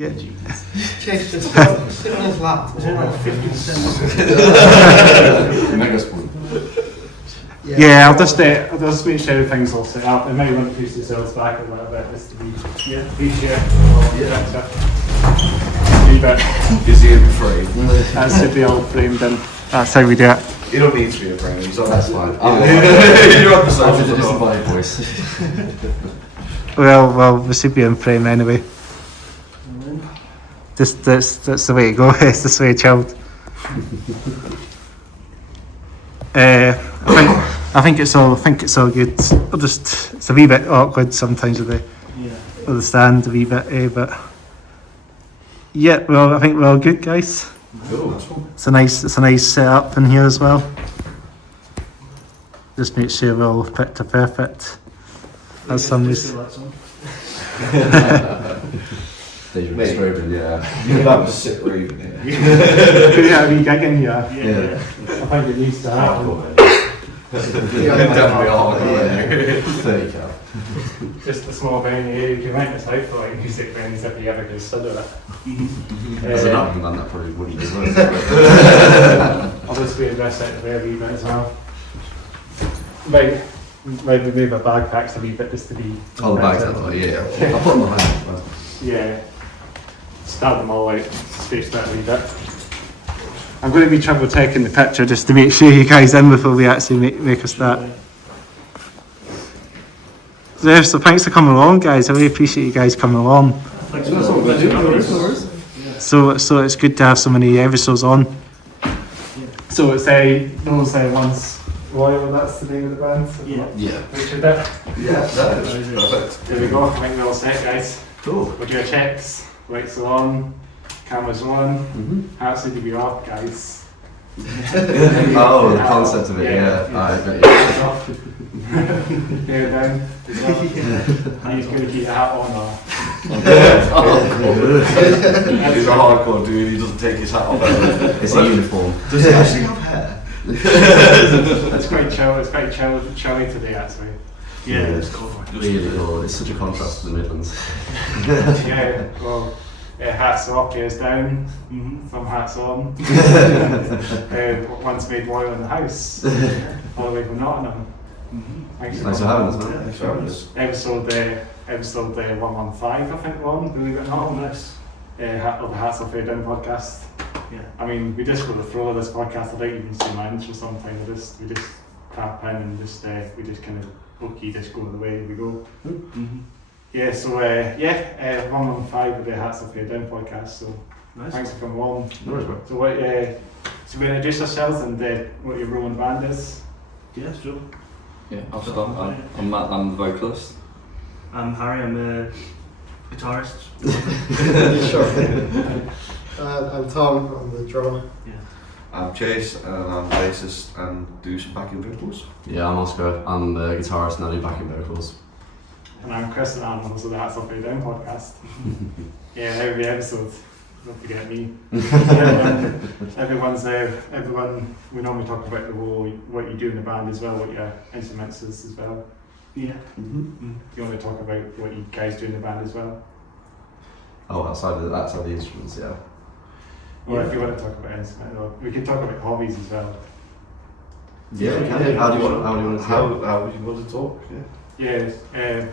Yeah. Chase just sit on his lap. Is it like 50%? Mega spoon. Yeah, I'll just make sure everything's all set up. I might want to push the cells back a little bit just to be easier. Is he in frame? That should be all framed in. That's how we do it. You don't need to be in frame, he's on That's that fine. You're on the side. This is my voice. Well, we should be in frame anyway. Just that's the way to go. It's the way chilled. I think it's all good. It's a wee bit awkward sometimes with the stand a wee bit, but yeah. Well, I think we're all good, guys. Cool. It's a nice setup in here as well. Just make sure we're all picture perfect. As some Dangerous strobing, yeah. You're about to sit raving here. Could we have a wee gig in here? Yeah. I think it needs to happen. Definitely hardcore. 30 cal. Just a small venue here. You can rent this out for like music venues if you ever consider it. As an album man, that probably wouldn't be worth Obviously, invest out the way a wee bit as well. Maybe move our backpacks a wee bit just to be. Oh, the bags out there, yeah. I'll put them on my hand. Yeah. Start them all out, space that a wee bit. I'm going to be trouble taking the picture just to make sure you guys in before we actually make a start. So thanks for coming along, guys. I really appreciate you guys coming along. So it's good to have so many episodes on. So it's those ones. Royal, that's the name of the band. Yeah. Richard, that. Yeah, that is perfect. There we go. I think we're all set, guys. Cool. We'll do our checks. Lights are on. Cameras on. Hats need to be off, guys. Oh, the concept of it, yeah. Alright, but yeah. Hair down. Are you going to keep the hat on or? He's a hardcore dude, he doesn't take his hat off ever. It's a uniform. Does he actually have hair? It's quite chill. It's quite chilly today, actually. Yeah, it's cool. Really cool. It's such a contrast to the Midlands. Yeah. Well, hats off, hair's down. Some hats on. Once made royal in the house, all the way from Nottingham. Thanks Nice for having us, man. Thanks for having us. Episode 115, I think we're on. Believe it or not. Nice. Of the Hats Off Fair Down podcast. Yeah. I mean, we just go to the flow of this podcast. I don't even see my intro sometimes. We just tap in and we just kind of bookie, just go the way we go. Yeah, so 115 with the Hats Off Fair Down podcast. So Nice. thanks for coming along. No worries, bro. So so we introduce ourselves and what your role in the band is. Yeah, sure. Yeah, I'll start. I'm Matt, I'm the vocalist. I'm Harry, I'm a guitarist. Sure. I'm Tom, I'm the drummer. I'm Chase, and I'm the bassist and do some backing vocals. Yeah, I'm Oscar. I'm the guitarist and I do backing vocals. And I'm Chris and I'm also the Hats Off Fair Down podcast. Yeah, every episode. Don't forget me. Everyone, we normally talk about the role, what you do in the band as well, what your instruments is as well. Yeah. You want to talk about what you guys do in the band as well? Oh, outside the instruments, yeah. Or if you want to talk about instruments, or we could talk about hobbies as well. Yeah, we can. How do you want to How would you want to talk? Yeah. Yeah,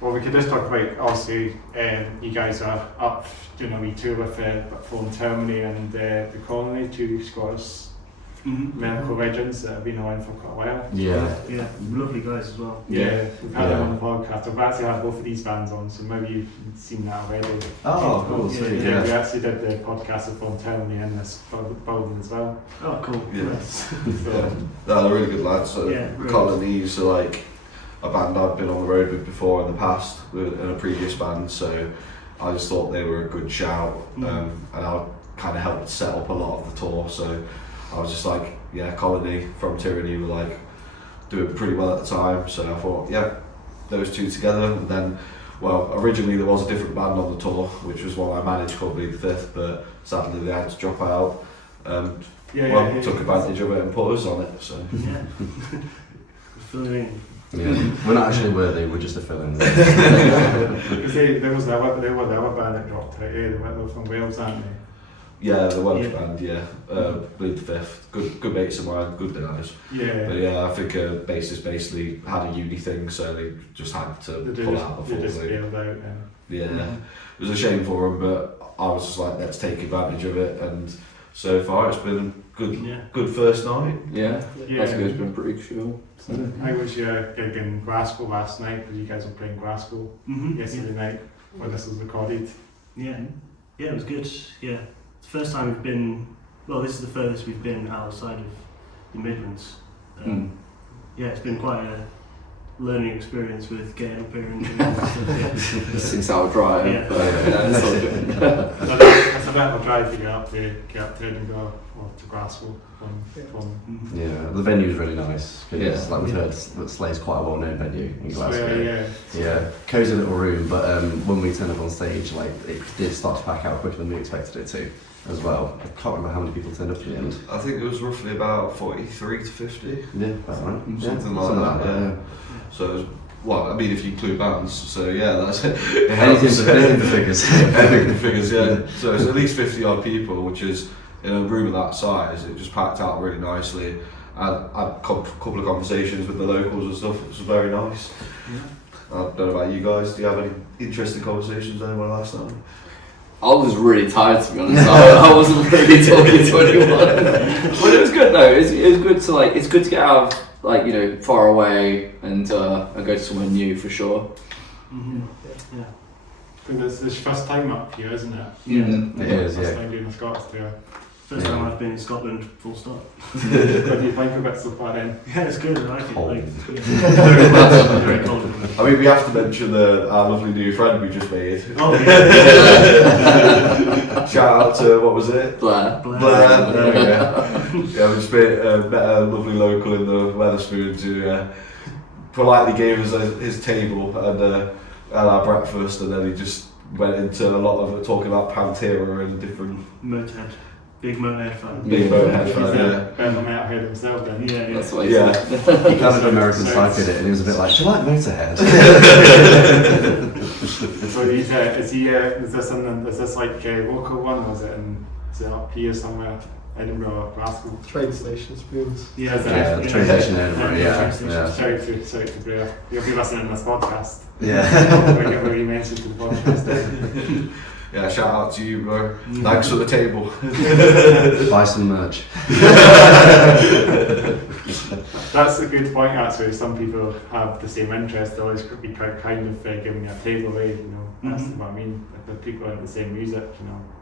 well, we could just talk about, obviously, you guys are up doing a wee tour with Phone Termini and the Colony, two Scottish medical legends that have been around for quite a while. Yeah. Yeah, lovely guys as well. Yeah, we've had them on the podcast. We've actually had both of these bands on, so maybe you've seen that already. Oh, cool. Sweet, We yeah. actually did the podcast with Phone Termini in this building as well. Oh, cool. Yeah. Nice. So, They're really good lads. So Yeah, the really. Colonies are like a band I've been on the road with before in the past, in a previous band, so I just thought they were a good shout, and I kind of helped set up a lot of the tour, so I was just like, yeah, Colony from Tyranny were like doing pretty well at the time, so I thought, yeah, those two together. And then, well, originally there was a different band on the tour, which was one I managed called Bleed the Fifth, but sadly they had to drop out. Took advantage of it and put us on it. So Yeah. Filling in. Yeah. We're not actually worthy, we're just a fill-in. Because they were the other band that dropped out. Yeah, they were from Wales, aren't they? Yeah, the Welsh band, played fifth. Good mates of mine, good guys. Yeah. But yeah, I think bassist basically had a uni thing, so they just had to pull out before they just bailed out. Yeah, it was a shame for them, but I was just like, let's take advantage of it, and so far it's been a good first night. Yeah, that's good. It's been pretty cool. So. I was your gig in Glasgow last night because you guys were playing Glasgow yesterday night when this was recorded. Yeah, it was good. Yeah, it's the first time we've been. Well, this is the furthest we've been outside of the Midlands. Yeah, it's been quite a learning experience with getting up here and stuff. 6 hour drive. Yeah. It's all good. That's a bit of a drive to get up to Edinburgh or to Glasgow from. Yeah, the venue's really nice. It's Yeah. like we've heard that Slay's quite a well-known venue in Glasgow. Yeah. Cozy little room, but when we turned up on stage, like it did start to pack out quicker than we expected it to, as well. I can't remember how many people turned up at the end. I think it was roughly about 43 to 50. Yeah, about right. Something like that. Yeah. So, it was, well, I mean, if you include bands, so yeah, that's it. Anything for figures. Anything for figures, yeah. So it's at least 50 odd people, which is in a room of that size. It just packed out really nicely. I had a couple of conversations with the locals and stuff. It was very nice. I don't know about you guys. Do you have any interesting conversations with anyone last night? I was really tired, to be honest. I wasn't really talking to anyone. But it was good though. It was good to it's good to get out of far away and go to somewhere new for sure. Yeah. It's your first time up here, isn't it? Yeah. It is, First yeah. time doing a Scots tour. First time I've been in Scotland, full stop. What do you think of it so far then? Yeah, it's good. I like it. Cold. Very cold. I mean, we have to mention our lovely new friend we just made. Oh yeah. Shout out to, what was it? Blair. Blair. There we go. Yeah, we just met a lovely local in the Wetherspoons who politely gave us his table and had our breakfast, and then he just went into a lot of talking about Pantera and different... Motorhead. Big Motorhead fan. Big Motorhead He's fan, yeah. a bit of a Metalhead himself then. Yeah. That's what he Yeah. said. He kind of American cited it, and he was a bit like, "Do you like Motorhead?" So is this like a local one, or is it up here somewhere? Edinburgh or Glasgow? Train station spoons. Yeah, Yeah, the train station in Edinburgh, yeah. Shout out to Blair. You'll be listening to this podcast. Yeah. We'll get really mentioned to the podcast. Yeah, shout out to you, bro. Thanks for the table. Buy some merch. That's a good point actually. Some people have the same interest. They always could be kind of giving a table away, That's what I mean. Like the people into the same music,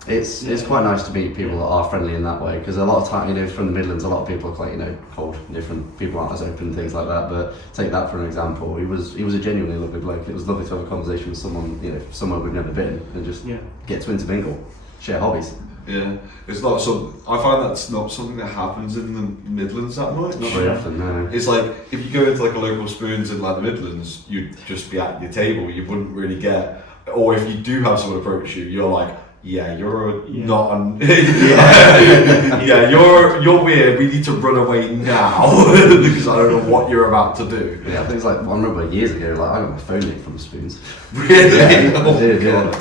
It's quite nice to meet people that are friendly in that way, because a lot of time, from the Midlands, a lot of people are quite, cold, different. People aren't as open, things like that. But take that for an example. He was a genuinely lovely bloke. It was lovely to have a conversation with someone, somewhere we've never been, and just get to intermingle, share hobbies. Yeah, it's not I find that's not something that happens in the Midlands that much. Not very often, no. It's like if you go into like a local Spoons in like the Midlands, you'd just be at your table. You wouldn't really get, or if you do have someone approach you, you're like, yeah, you're not. Yeah, you're weird. We need to run away now because I don't know what you're about to do. Yeah, I think it's like, I remember years ago, I got my phone nicked from the Spoons. Really? Yeah, Oh, I did, God.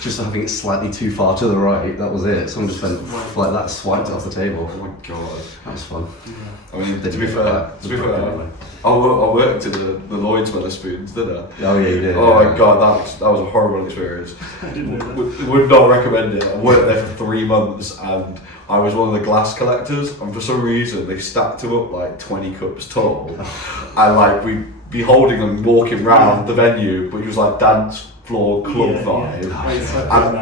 Just having it slightly too far to the right, that was it. Someone just went like that, swiped it off the table. Oh my God. That was fun. I mean, to Didn't be get fair, back. I worked in the Lloyd's Wetherspoons, didn't I? Oh yeah, you did. Oh yeah. my God, that was a horrible experience. I didn't know that. Would not recommend it. I worked there for 3 months and I was one of the glass collectors, and for some reason they stacked them up like 20 cups tall, and we'd be holding them walking round the venue, but it was like dance floor club vibe. And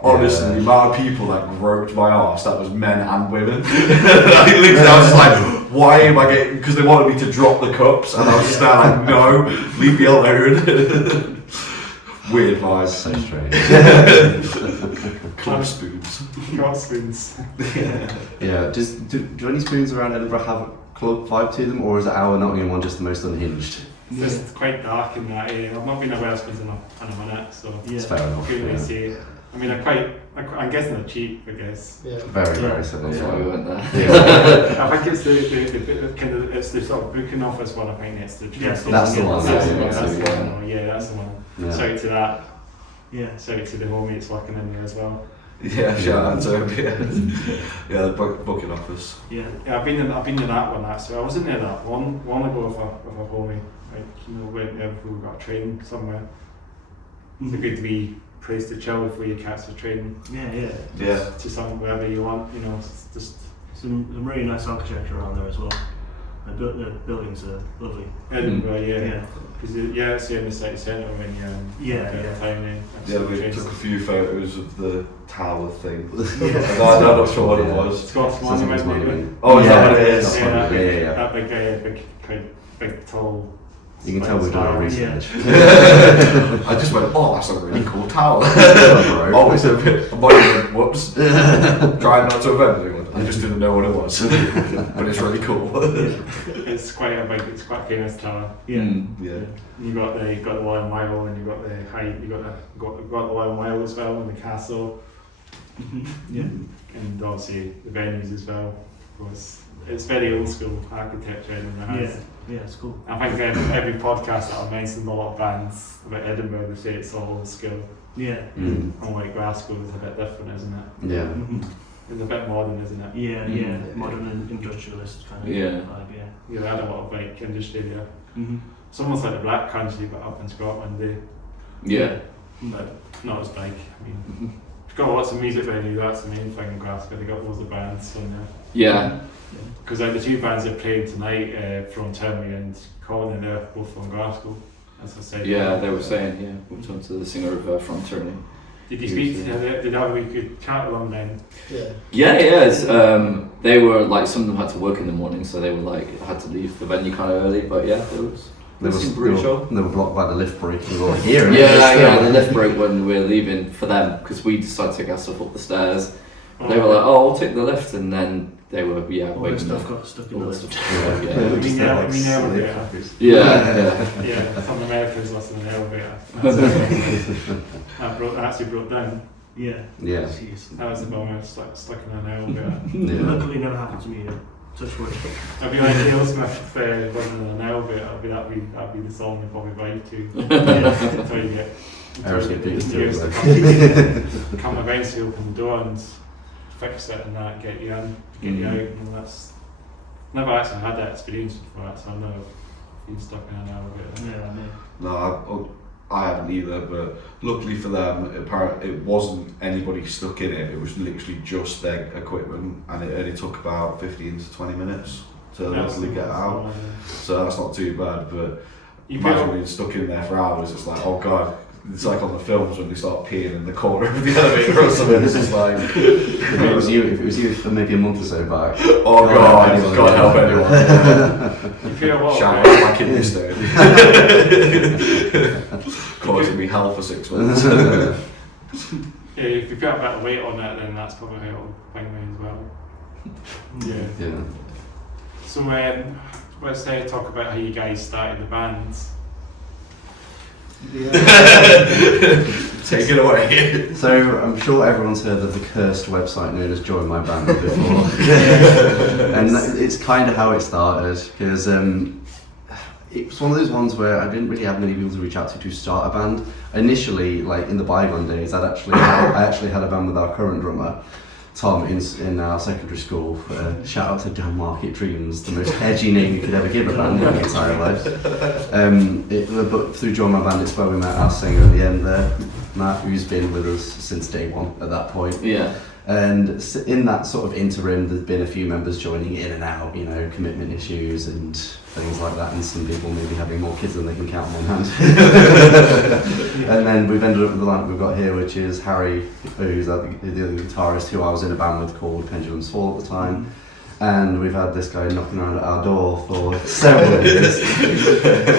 honestly, the amount of people that groped my arse, that was men and women. I was like, why am I getting, because they wanted me to drop the cups, and I was just there like, no, leave me alone. Weird vibes. So strange. Club spoons. Got spoons. Yeah. Do any spoons around Edinburgh have a club vibe to them, or is our Nottingham one just the most unhinged? It's just quite dark in that area. I've not been aware of spoons in a minute, so It's fair enough. couldn't really Yeah. say. I mean, I'm guessing they're cheap, I guess. Yeah. Very, very silly. That's why we went there. Yeah. I think it's the kind of, it's the sort of booking office one, I think it's the Yes, that's the one. That's the Yeah, one, that's the yeah. one. Yeah, that's the one. Yeah. Shout to that. Yeah. Shout to the homies working in there as well. Yeah, shout out to him. Yeah, the booking office. Yeah. Yeah, I've been in that one actually. I was in there that long ago with a homie. Like, you know, went there before we got a train somewhere. It's a good wee place to chill before you catch the train Yeah. Yeah. to some wherever you want. You know, it's just Some really nice architecture around there as well. The buildings are lovely. Edinburgh, yeah. Yeah. Because it's in the city centre when you're Yeah, yeah. town in. Yeah, we took a few photos of the tower thing. Yeah. I'm not sure what it was. Scots Monument. Monument. Oh, is that what it Yeah, is? yeah. That big guy, big tall. You can tell we've done our research. I just went, oh, that's a really cool tower. Oh, it's a bit, whoops. Trying not to offend anyone. I just didn't know what it was. But it's really cool. It's quite a famous tower. Yeah. Yeah. You got the Lion Mile, and you got the height. You got the Lion Mile as well, and the castle, Yeah. and obviously the venues as well. It's very old school architecture in the house. Yeah, it's cool. I think every podcast that I've mentioned, a lot of bands about Edinburgh, they say it's all old school. Yeah. Unlike Glasgow, it's a bit different, isn't it? Yeah. Mhm. It's a bit modern, isn't it? Yeah, yeah. Modern and industrialist kind of Yeah. vibe, yeah. You had a lot of like industry there. Mm-hmm. It's almost like the Black Country, but up in Scotland, Yeah. but not as big. I mean, it's got lots of music venues. That's the main thing in Glasgow. They got loads of bands on there. Yeah. Because like the two bands that played tonight, from Termy and Colin, they're both from Glasgow, as I said. Yeah, they were saying, yeah, we talked to the singer of From Turning. Did you speak to them? Did you have a good chat with them then? Yeah. Yeah, it's, they were like, some of them had to work in the morning, so they were like, had to leave the venue kind of early, but yeah, They seemed pretty sure. were blocked by the lift break and we were here. Yeah, the lift broke when we were leaving for them, because we decided to take our stuff up the stairs. They were like, oh, I'll take the lift, and then they were, All the waiting stuff there. got stuck in All the the lift. stuff. I Yeah. mean, elevator. Yeah. Yeah, some Americans listen to the elevator. That actually broke down. Yeah. Yeah. Jeez. That was the bummer, stuck in an elevator. Yeah. Luckily, it never happened to me. Touch wood. I'd be like Aerosmith wasn't in an elevator. That'd be the song they probably vibe to. Until you get Aerosmith beat us to years it, to come eventually open the door and fix it and that, get you in, get you out. And that's never actually had that experience before, so I've never been stuck in an elevator. Yeah, I know. No, I haven't either, but luckily for them, apparently it wasn't anybody stuck in it. It was literally just their equipment, and it only took about 15 to 20 minutes to luckily get out. So that's not too bad, but You imagine feel, being stuck in there for hours. It's like, oh god, it's like on the films when they start peeing in the corner of the elevator or something. It's just like, If it was you for maybe a month or so back. oh god, I can't help anyone. you feel a lot Shout of out my kidney stone. Causing me hell for 6 months. yeah, if you put a bit of weight on it, then that's probably how it'll bang me as well. Yeah. Yeah. So let's talk about how you guys started the band. Take it away. So I'm sure everyone's heard of the cursed website known as Join My Band before. And it's kind of how it started, because it was one of those ones where I didn't really have many people to reach out to start a band. Initially, like in the bygone days, I actually had a band with our current drummer, Tom, in our secondary school. Shout out to Dan Market Dreams, the most edgy name you could ever give a band in your entire life. But through Join My Band, it's where we met our singer at the end there, Matt, who's been with us since day one at that point. Yeah. And in that sort of interim, there's been a few members joining in and out, you know, commitment issues and things like that, and some people maybe having more kids than they can count on one hand. And then we've ended up with the lineup we've got here, which is Harry, who's the other guitarist who I was in a band with called Pendulum's Fall at the time. And we've had this guy knocking around at our door for several years,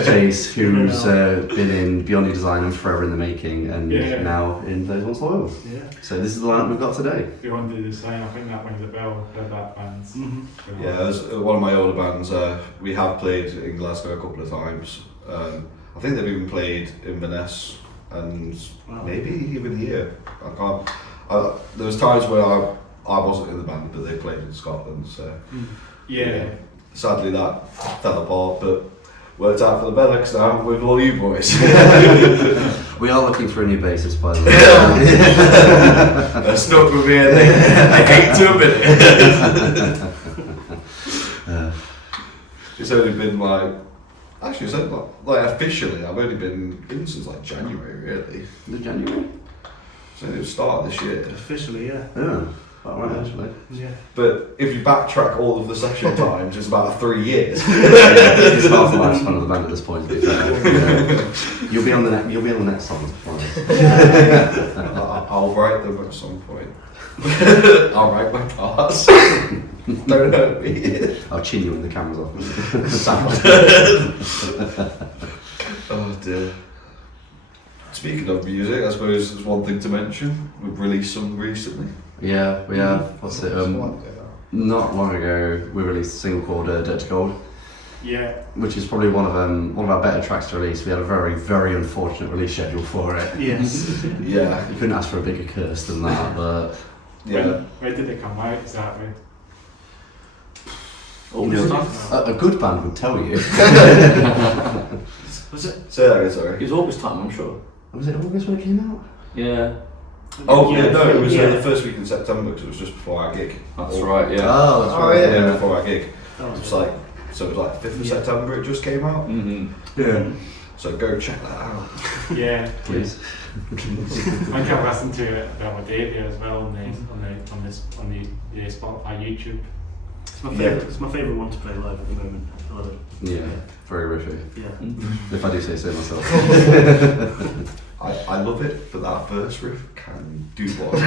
Chase, who's been in Beyond Your Design and Forever in the Making, and now in Those Once Loyal. Yeah. So this is the lineup we've got today. If you want to do the same, I think that rings a bell for that band. Yeah, it was one of my older bands. We have played in Glasgow a couple of times. I think they've even played Inverness and Wow. maybe even a year. I can't. There was times where I wasn't in the band, but they played in Scotland. So Yeah. sadly that fell apart, but worked out for the better because now I'm with all you boys. We are looking for a new bassist, by the way. They're stuck with me and they hate to admit it. It's only been actually it's only like officially I've only been in since like January really. The January? So it started this year. Officially, yeah. Yeah, quite right actually. Yeah. But if you backtrack all of the session times, it's about 3 years. It's half the lifespan of the band at this point. To be fair. Yeah. You'll be on the next song. I promise. I'll write them at some point. I'll write my parts. Don't hurt me. I'll chin you when the camera's off. Oh dear. Speaking of music, I suppose there's one thing to mention. We've released some recently. Yeah, we have. What's it? Not long ago, we released a single called "Dirt to Gold," Yeah. which is probably one of our better tracks to release. We had a very, very unfortunate release schedule for it. Yes. Yeah. You couldn't ask for a bigger curse than that, but Yeah. When did it come out exactly? you know, a good band would tell you. Was it? Say that again, sorry. It was August time, I'm sure. Was it August when it came out? Yeah, Oh yeah, no, it was yeah. the first week in September because it was just before our gig. that's right. Yeah. Oh, that's Oh, right. yeah. Before our gig. That was It's like so it was like 5th of Yeah. September. It just came out. Mm-hmm. Yeah. So go check that out. Yeah. Please. I think I've listened to it the other day there as well on the Spotify, YouTube. It's my favourite. It's my favourite one to play live at the moment. I love it. Yeah. Very riffy. Yeah. If I do say so myself. I love it, but that first riff can do what?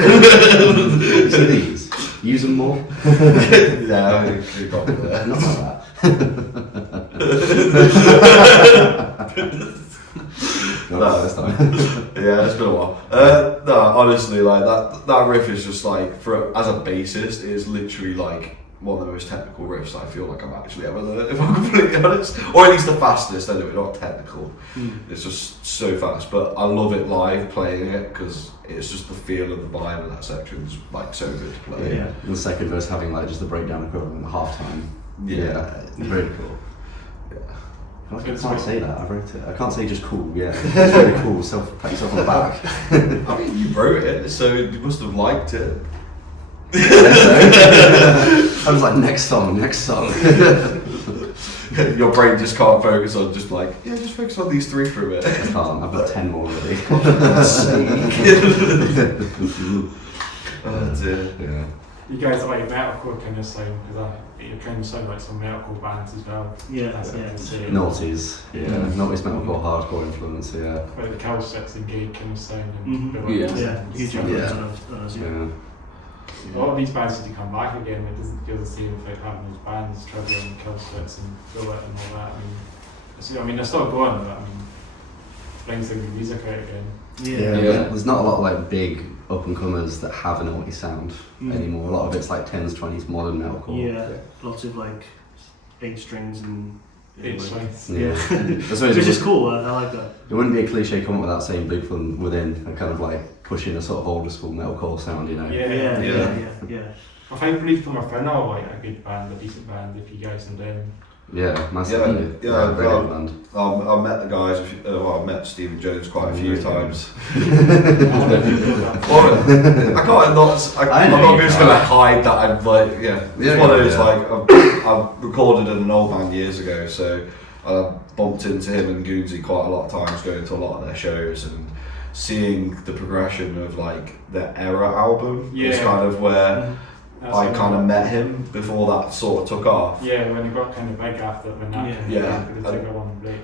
So these, use them more. Yeah, you got me there. Not like that. No, this time. Yeah, it's been a while. No, honestly, like that riff is just like as a bassist, it is literally like one of the most technical riffs I feel like I've actually ever learned, if I'm completely honest. Or at least the fastest, anyway, not technical. It's just so fast, but I love it live playing it because it's just the feel and the vibe of that section's like so good to play. Yeah. And the second verse having like just the breakdown equivalent at half time. Yeah. Really cool. Yeah. I can't say that. I wrote it. I can't say just cool. Yeah, it's very cool. Pat yourself on the back. I mean, you wrote it, so you must have liked it. I was like, next song. Your brain just can't focus on just focus on these 3 for a bit. I can't. I've got 10 more already. Oh dear. Yeah. You guys are like metalcore kind of sound because you kind of sound like some metalcore bands as well. Yeah. That's what I can say. Noughties. Yeah. Noughties metalcore hardcore influence. Yeah. Like the Cow Six and Gate kind of sound. Mhm. And Yeah. Yeah. Huge Yeah. influence on us. Yeah. Yeah. A lot of these bands need to come back again. It doesn't feel the same without having those bands, Trivia and Kill Switch and Bullet and all that. I mean, they're still going, but I mean, bring some good music out again. Yeah. There's not a lot of like big up and comers that have a naughty sound anymore. A lot of it's like 10s, 20s modern metalcore. Yeah. Lots of like 8 strings and. Eight like- strings. Yeah. I suppose Which is cool. I like that. it wouldn't be a cliche come up without saying big from within and kind of like pushing a sort of older school metalcore sound, you know. Yeah. I think Brief from a Finner are like a good band, a decent band if you guys are down. Yeah, massively. Yeah, Very good band. I've met the guys. I've met Stephen Jones quite a few times. Well, I can't not. I'm not just gonna hide that I'm like, It's one of those like I've recorded in an old band years ago, so I bumped into him and Goonsy quite a lot of times, going to a lot of their shows and seeing the progression of like their Era album. Is kind of where I kind of met him before that sort of took off. Yeah, when it got kind of big after when that came back, they took a long break.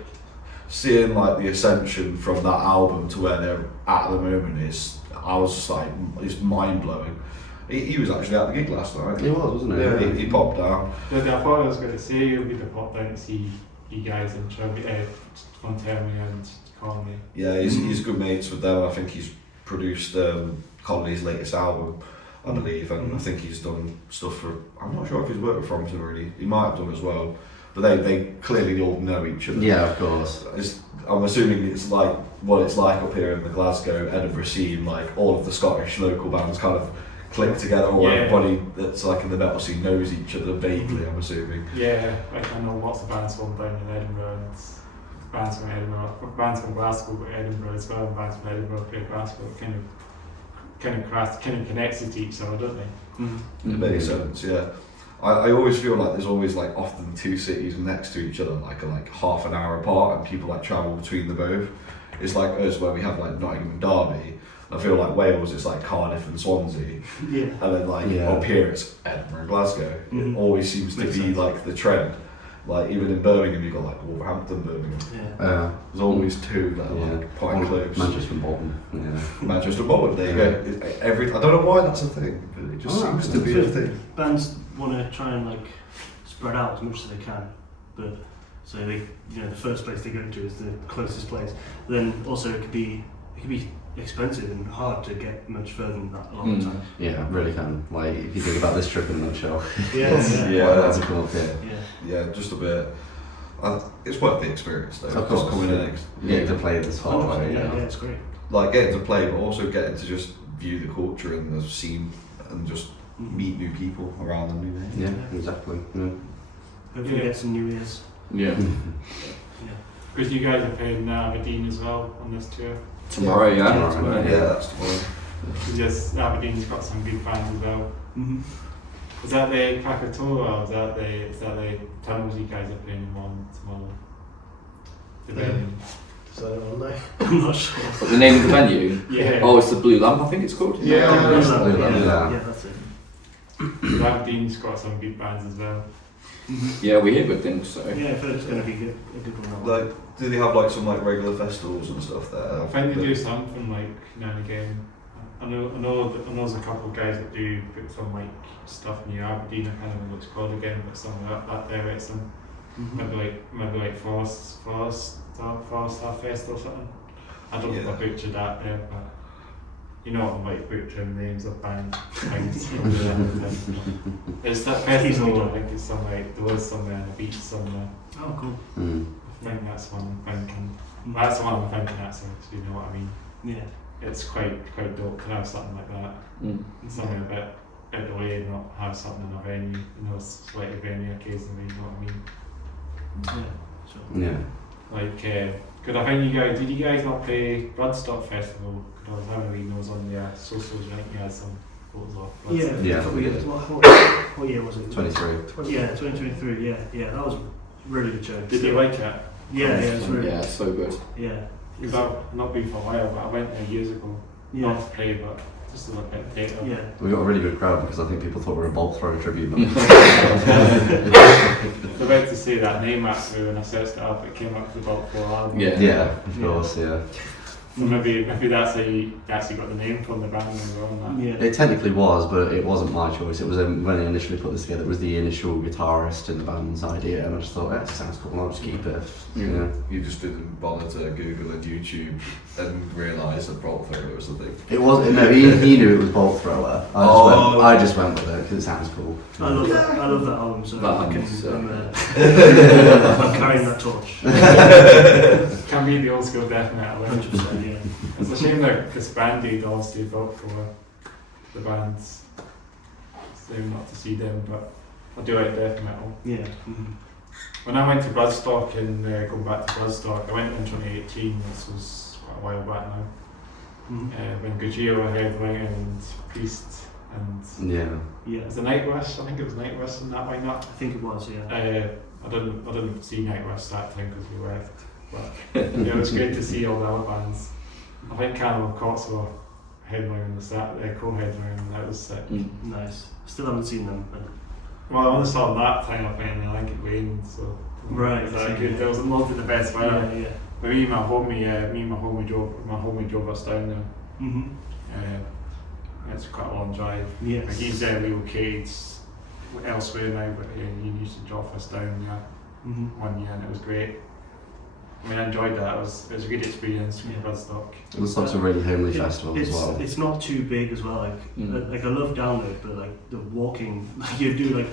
Seeing like the ascension from that album to where they're at the moment I was just like, it's mind blowing. He was actually at the gig last night. He was, wasn't he? Yeah, he popped down. I thought I was going to say you'll be the pop down to see you guys in Fontermi and Conley. Yeah, he's good mates with them. I think he's produced Conley's latest album, I believe, and I think he's done stuff for. I'm not sure if he's worked with Frompton already. He might have done as well, but they clearly all know each other. Yeah, of course. I'm assuming it's like what it's like up here in the Glasgow, Edinburgh scene. Like all of the Scottish local bands kind of click together, or everybody that's like in the metal scene knows each other vaguely, I'm assuming. Yeah, like I know lots of bands from down in Edinburgh, and bands from Edinburgh, bands from Glasgow, but Edinburgh as well, and bands from Edinburgh play Glasgow. It kind of connects to each other, don't they? It makes sense, yeah. I always feel like there's always like often two cities next to each other, like half an hour apart, and people like travel between the both. It's like us where we have like Nottingham and Derby. I feel like Wales it's like Cardiff and Swansea, Yeah. and then like up here it's Edinburgh and Glasgow. It always seems to Makes be sense. like the trend. Like even in Birmingham you've got like Wolverhampton, Birmingham. Yeah. There's always two that are like quite close. Manchester and Bolton. Yeah. Manchester, Bolton. There you go. I don't know why that's a thing, but it just seems to be a thing. Bands want to try and like spread out as much as they can, but so they, the first place they go to is the closest place. Then also it could be expensive and hard to get much further than that a lot of the time. Yeah, really can. Like if you think about this trip in a nutshell. Yeah. That's a cool here. Yeah. Yeah, just a bit. It's worth the experience though. Of course, coming in, getting to play this far away. Yeah, it's great. like getting to play, but also getting to just view the culture and the scene and just meet new people around the new. Yeah, exactly. Yeah. Hopefully get some new ears. Yeah. Because you guys are playing Aberdeen as well on this tour. Tomorrow, yeah. Tomorrow, Yeah, that's tomorrow. Just Aberdeen's got some good bands as well. Is that the Krakatoa or is that the tunnels you guys are playing on tomorrow? The venue? Is that on there? I'm not sure. But the name of the venue? Yeah. Oh, it's the Blue Lamp, I think it's called. Yeah. Yeah, that's it. Aberdeen's got some good bands as well. Yeah, we hear good things, so. Yeah, I feel it's going to be a good one. Like, do they have like some like regular festivals and stuff there? I think they do something like now and again. I know there's a couple of guys that do put some like stuff near Aberdeen. I can't remember what it's called again, but somewhere up that direction. Maybe like Forest Fest or something. I don't know if I butchered that there, but you know what I'm like butchering names of bands. It's that festival. I think it's there was somewhere on the beach somewhere. Oh, cool. I think that's one I'm thinking. That's the one I'm thinking actually. So you know what I mean. Yeah. It's quite dope to have something like that. Something a bit out the way and not have something in a venue. Slightly venue occasionally, you know what I mean? Yeah. Sure. Yeah. Like, because I think did you guys not play Bloodstock Festival? Because I was having a wee nose on the socials, I think you had some photos of Bloodstock. Yeah. What year was it? 23. Yeah, 2023. Yeah, that was really good show. Did you like it? Yeah, it's really. Yeah, so good. Yeah. Because I've not been for a while, but I went there years ago. Yeah. Not to play, but just a little bit of data. Yeah. We got a really good crowd because I think people thought we were a bolt throw tribute. I was about to say that name actually when I searched it up, it came up with about 4 albums. Yeah. Yeah, of course, yeah. So maybe that's how you actually got the name from the band as well. And that. Yeah. It technically was, but it wasn't my choice. It was when I initially put this together. It was the initial guitarist in the band's idea, and I just thought that sounds cool. I'll just keep it. Yeah. You just didn't bother to Google and YouTube and realise that Bolt Thrower was the thing. It was no. He knew it was Bolt Thrower. I just went with it because it sounds cool. I love that album, so That I can. album, I'm carrying that torch. Can be the old school death metal. 100%. Yeah. It's a shame that this Band-Aid obviously built for the bands. So not to see them, but I do like death metal. Yeah. When I went to Bloodstock and going back to Bloodstock, I went in 2018. This was quite a while back now. When Gojira were headlining and Priest and Yeah. it was the Nightwish. I think it was Nightwish in that lineup. I think it was. Yeah. I didn't see Nightwish that time because we left. But it was great to see all the other bands. I think Cannibal Corpse were headlining co-headlining, and that was sick. Nice. Still haven't seen them. But... Well, I only saw them that time I think, and I think it rained, so Right. it was that good. There was not the best weather. Yeah. But me and my homie drove us down there. It's quite a long drive. Yes. Like he's relocated elsewhere now, but he used to drop us down 1 year, and it was great. I mean, I enjoyed that. It was a good experience from Yeah. Bloodstock. Woodstock's a really homely festival as well. It's not too big as well. Like I love download, but like the walking, like you do like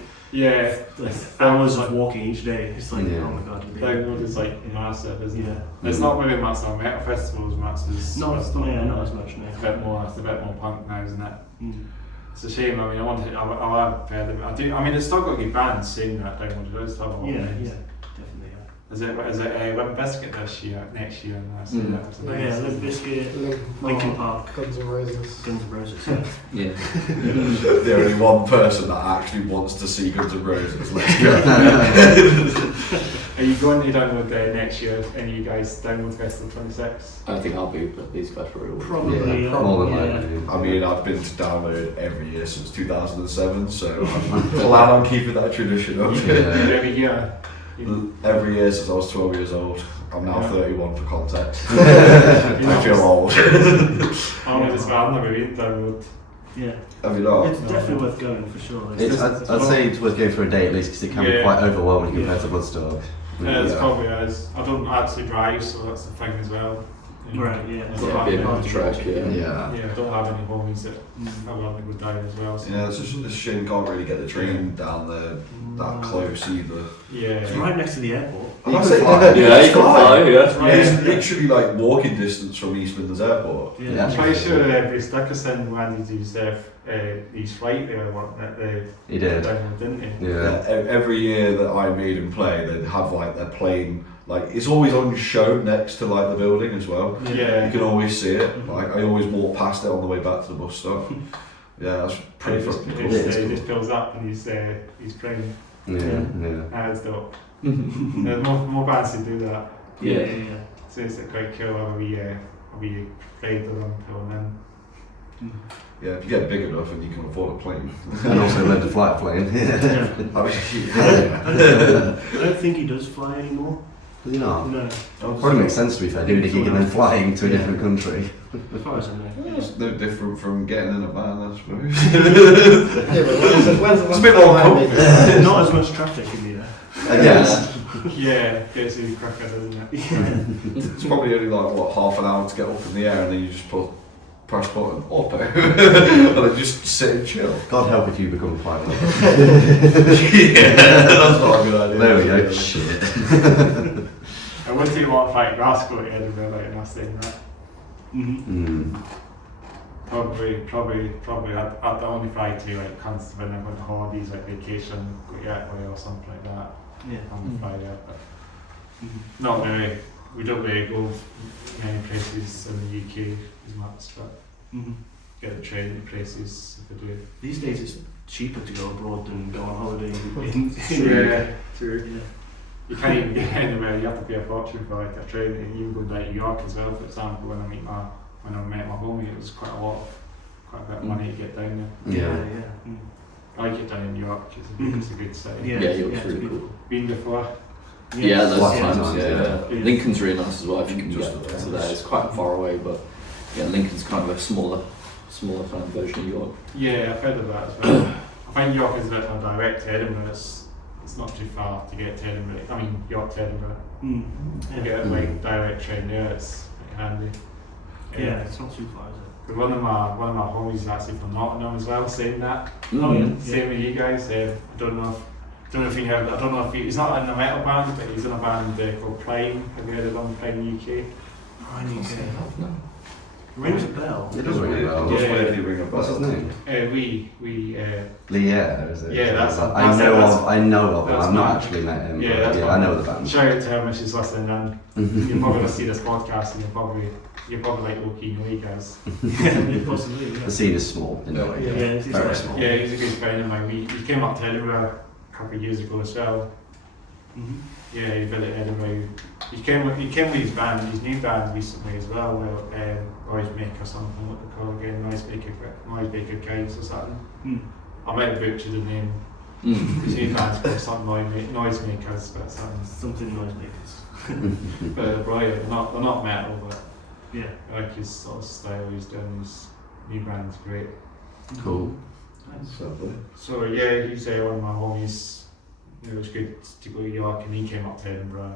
hours of walking each day. It's like oh my god. Download is like massive, isn't it? Yeah. It's not really much on metal festivals, much as Not as much. No. It's a bit more punk now, isn't it? Mm. It's a shame. I mean, I do. I mean, it's still got good bands saying that download. It's still got Yeah, bands. yeah, definitely. Is it Limp Bizkit this year, next year, and that's Yeah, Limp Bizkit, Linkin Park, Guns N' Roses. Guns N' Roses. Yeah. The only one person that actually wants to see Guns N' Roses. Let's go. Are you going to download next year? Any of you guys download Festival 26? I don't think I'll be, but these guys probably will. Probably. Yeah, more than yeah. likely. I mean, I've been to download every year since 2007, so I'm glad I'm keeping that tradition up. Yeah. Every year. Every year since I was 12 years old. I'm now Yeah. 31 for context. I I feel old. I'm just I've never been download. Yeah. Have you not? It's definitely worth going for sure. I'd say it's worth going for a day at least because it can be Yeah. quite overwhelming compared to Bloodstock. It's probably is. I don't actually drive, so that's the thing as well. Right, yeah. I don't Yeah, have be a any- bit of a track, yeah. Yeah. Yeah, I don't have any homies that I want to go down as well. So. Yeah, it's a shame you can't really get the train down there that close either. It's Yeah. right next to the airport. I'm not You saying can that. Yeah, It's you can fine. fly, yeah. It's literally like walking distance from East Midlands Airport. Yeah. I'm pretty sure Bruce Dickerson landed his flight there at the He did. download, didn't he? Yeah. Every year that I made him play, they'd have like their plane, like it's always on show next to like the building as well. Yeah. You can always see it. Like I always walk past it on the way back to the bus stop. Yeah, that's pretty fucking cool. He just fills up and he's playing. Yeah. It's dope. There's more bands who do that. Yeah. So it's quite cool how we played with them filling in. Yeah, if you get big enough and you can afford a plane. And also learn to fly a plane. I mean, I don't think he does fly anymore. Does he not? No, Probably makes sense to be fair, doing it and then flying to a different country. as far as I know. it's no different from getting in a van, I suppose. Yeah, but when's the It's last a bit more time I made comfy. it? Not as much traffic in there. I guess. Yeah, gets you quicker, doesn't it? It's probably only like what, half an hour to get up in the air and then you just press button auto and then just sit and chill. God help if you become a pilot. Yeah, that's not a good idea. There we go. Shit. I wouldn't say what fight Glasgow to Edinburgh, like, am I saying that? Mm-hmm. Probably I'd only fly to like Constable when I went to holidays, like vacation, go to Italy or something like that. Yeah. I'm fly there, but not really. We don't really go many places in the UK as much, but Mm-hmm. get the train to places if we do. These days it's cheaper to go abroad than go on holiday True. Yeah. You can't even get anywhere. You have to pay a fortune for like a train, and even going down to York as well. For example, when I met my homie, it was quite a bit of money to get down there. Yeah. I like it down in York. It's a good city. Yeah, Yeah, York's it's really beautiful. cool. Been before. Yeah, those Lots of times, times, yeah. yeah. Lincoln's really nice as well if you can Just get to there. It's quite far away, but yeah, Lincoln's kind of a smaller kind of version of York. Yeah, I've heard of that as well. I think York is a bit more direct to Edinburgh. It's not too far to get to Edinburgh. I mean, York to Edinburgh. Mm. You get a like direct train there. It's pretty handy. Yeah, it's not too far, is it? 'Cause one of my homies is actually from Nottingham as well, saying that. Oh, yeah. Same with you guys. I don't know if you heard. I don't know if he's not in a metal band, but he's in a band called Prime. Have you heard of them? Prime UK. I need to rings a bell. It does ring a bell. That's Yeah. weirdly ring a bell. What's his name? We Lier, is it? Yeah, that's- I know of him. that's I've not mine. actually met him. Yeah, but that's yeah, mine. I know the band. shout out to him if she's listening. And you're probably gonna see this podcast, and you're probably like low-key know you guys. Yeah, possibly. The Yeah. scene is small in Norway. Yeah. Yeah, it's Very like- small. Yeah, he's a good friend of mine. He came up to Edinburgh a couple of years ago as well. Mhm. Yeah, he visited Edinburgh. He came with his band, his new band recently as well. Noisemaker or something. What they call it again? Noisemaker Guides or something. Mm. I might have butchered the name. Mm. His new band's called something Noisemakers, but something. Something noisemakers. But they're brilliant. They're not metal, but Yeah. I like his sort of style he's doing. His new band's great. Cool. That's lovely. So yeah, he's one of my homies. It was good to go to York, and he came up to Edinburgh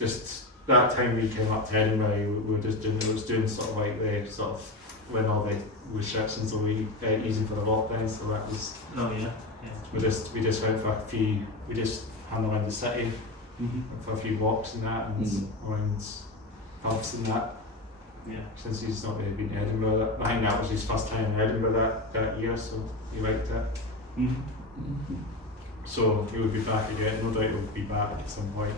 just that time we came up to Edinburgh, we were just doing sort of like the sort of when all the restrictions were easing for the lockdown. So that was we just went for a few. We just hung around the city for a few walks and that, and around pubs and that. Yeah. Since he's not really been to Edinburgh, I think that was his first time in Edinburgh that year, so he liked it. So he would be back again. No doubt he'll be back at some point.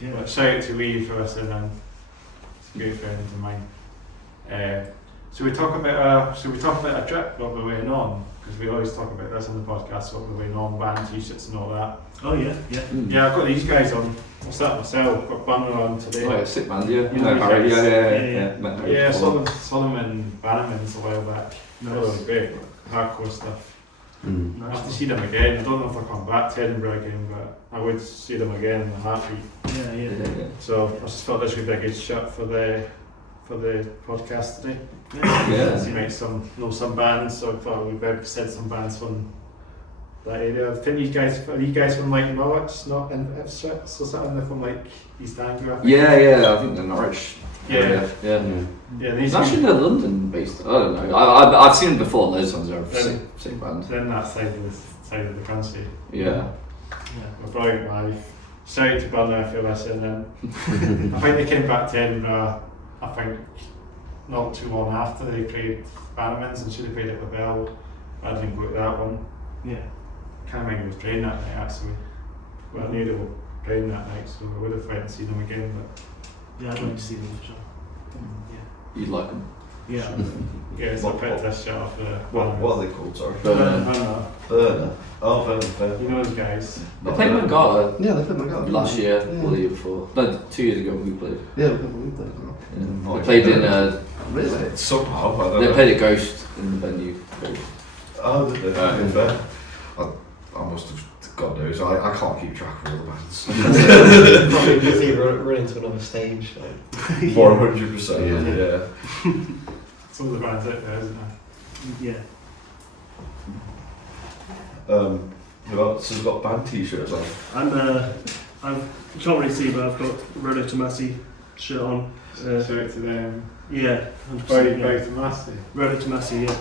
Yeah. But shout out to Lee for listening in. He's a great friend of mine. So we talk about a trip what we're waiting on, because we always talk about this on the podcast, what we're waiting on, band t-shirts and all that. Oh yeah. Yeah, I've got these guys on. I'll start myself. I've got Banner on today. Oh yeah, sick band, yeah. You know No, Harry, these guys? yeah. Met Harry Yeah, before. saw them in Bannerman's a while back. Nice. Oh, great, hardcore stuff. I Nice. have to see them again. I don't know if I'll come back to Edinburgh again, but I would see them again in a heartbeat. Yeah. So I just thought this would be a good shot for the podcast today. Yeah. So you might know some bands, so I thought we'd better send some bands from that area. I think are you guys from like Norwich, not in Ipswich or something? They're from like East Anglia. I think. Yeah, I think they're Norwich. Yeah. Yeah. These It's actually they're London based. I don't know. I've seen them before. Those ones are sick band. they're in that side of the country. Yeah. A brilliant life. Shout out to Burner if you're listening. I think they came back to Edinburgh, I think not too long after they played Bannerman's and should have played at the Bell. I didn't book that one. Yeah. Can't remember who was playing that night actually. Well, I knew they were playing that night, so I would have went and seen them again. But Yeah, I'd like to see them for sure. You'd like them. Yeah. yeah, so I picked this shot off the What are they called, sorry? Burner. Burner. Oh, Burner. You know those guys. They played Magata Yeah, they played my god. last year, Yeah. or the year before. No, 2 years ago we played. Yeah, we played. They played in. Really? Somehow, I don't They know. played at Ghost in the venue. Oh, did they? Yeah. Fair. I must have, God knows, I can't keep track of all the bands. Probably busy running to another stage. Like. 400%, yeah. Some of the bands out there, isn't there? Yeah. Who else has got band t-shirts on? You can't really see, but I've got Rodo Tomasi shirt on. Shout out to them. Yeah, 100%. Very, Yeah. very Tomasi. Rodo Tomasi, yeah.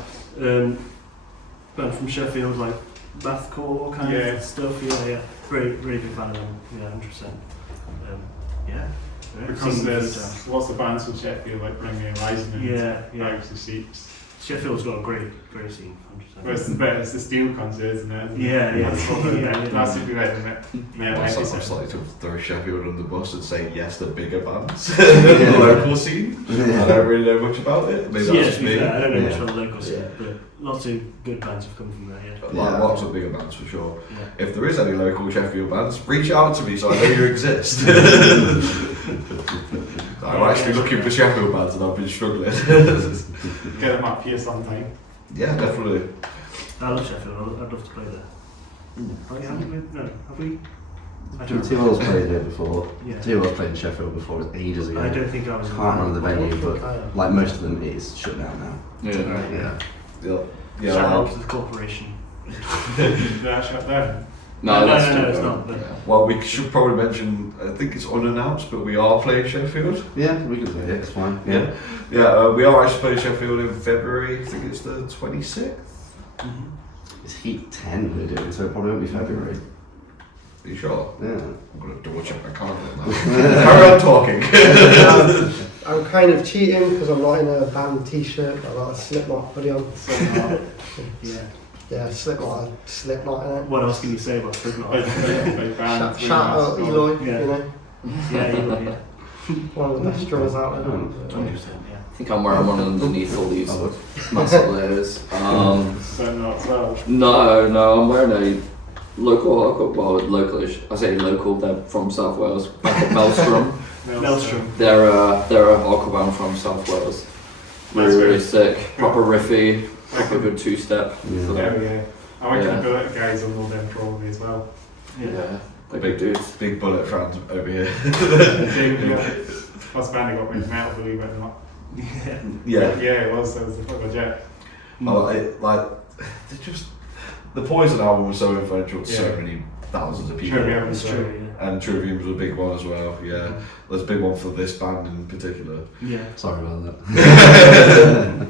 Band from Sheffield, like Metalcore kind of stuff. Yeah. Really big fan of them. Yeah, 100%. Yeah. Because Seen them there's a few times. lots of bands from Sheffield like Bring Me Horizon and Yeah. Bags of Seats. Sheffield's got a great scene, 100%. It's the steel country, isn't it? Yeah. That's what the Yeah. That's what we read in it. Yeah, I'm like starting to throw Sheffield under the bus and say yes, the bigger bands. The local scene. I don't really know much about it. Maybe Yeah, that's to just be me. fair, I don't know much Yeah. about the local scene, Yeah. but lots of good bands have come from there, yeah. Like Yeah. lots of bigger bands for sure. Yeah. If there is any local Sheffield bands, reach out to me so I know you exist. I'm actually looking for Sheffield bands and I've been struggling. Get them up here sometime. Yeah, definitely. I love Sheffield, I'd love to play there. Oh, yeah, have we? I don't Two of us played there before. Yeah. Two of us played in Sheffield before, it was ages ago. I don't think I was. Can't remember the venue, but Kind of. like most of them, it is shut down now. Yeah. Yeah. Yeah, Shout well, out to the corporation. They're shut down. No, that's no, too it's bad. not. But well, we should probably mention, I think it's unannounced, but we are playing Sheffield. Yeah, we can play it, it's fine. Yeah. Yeah, we are actually playing Sheffield in February. I think it's the 26th. It's Heat 10 we're doing, so it probably won't be February. Are you sure? Yeah. I'm going to double check my calendar now. Carry on talking. I'm kind of cheating because I'm not in a band t-shirt, but I've got a Slipknot hoodie on. yeah. Yeah, Slipknot in it. What else can you say about Slipknot? Like bands. Shout out Eloy, Yeah. you know, Yeah, you yeah. one of the best drummers out there. 100%, yeah. I think I'm wearing one underneath all these Oh, massive layers. So not as well. No, I'm wearing a localish. I say local. They're from South Wales. Maelstrom. Maelstrom. They're a hardcore band from South Wales. Really sick. Proper riffy. Proper good two-step. Yeah. For There them. we go. I like Yeah. the bullet guys on all them probably as well. Yeah, they're big dudes. Big bullet fans over here. First band I got with metal, believe it or not. Yeah. Yeah. Yeah, it was. That was the fucking jet. Oh, like they're just the Poison album was so influential to so Yeah. many thousands of people. Trivium It's as true. well. And Trivium was a big one as well, yeah. There's a big one for this band in particular. Yeah. Sorry about that.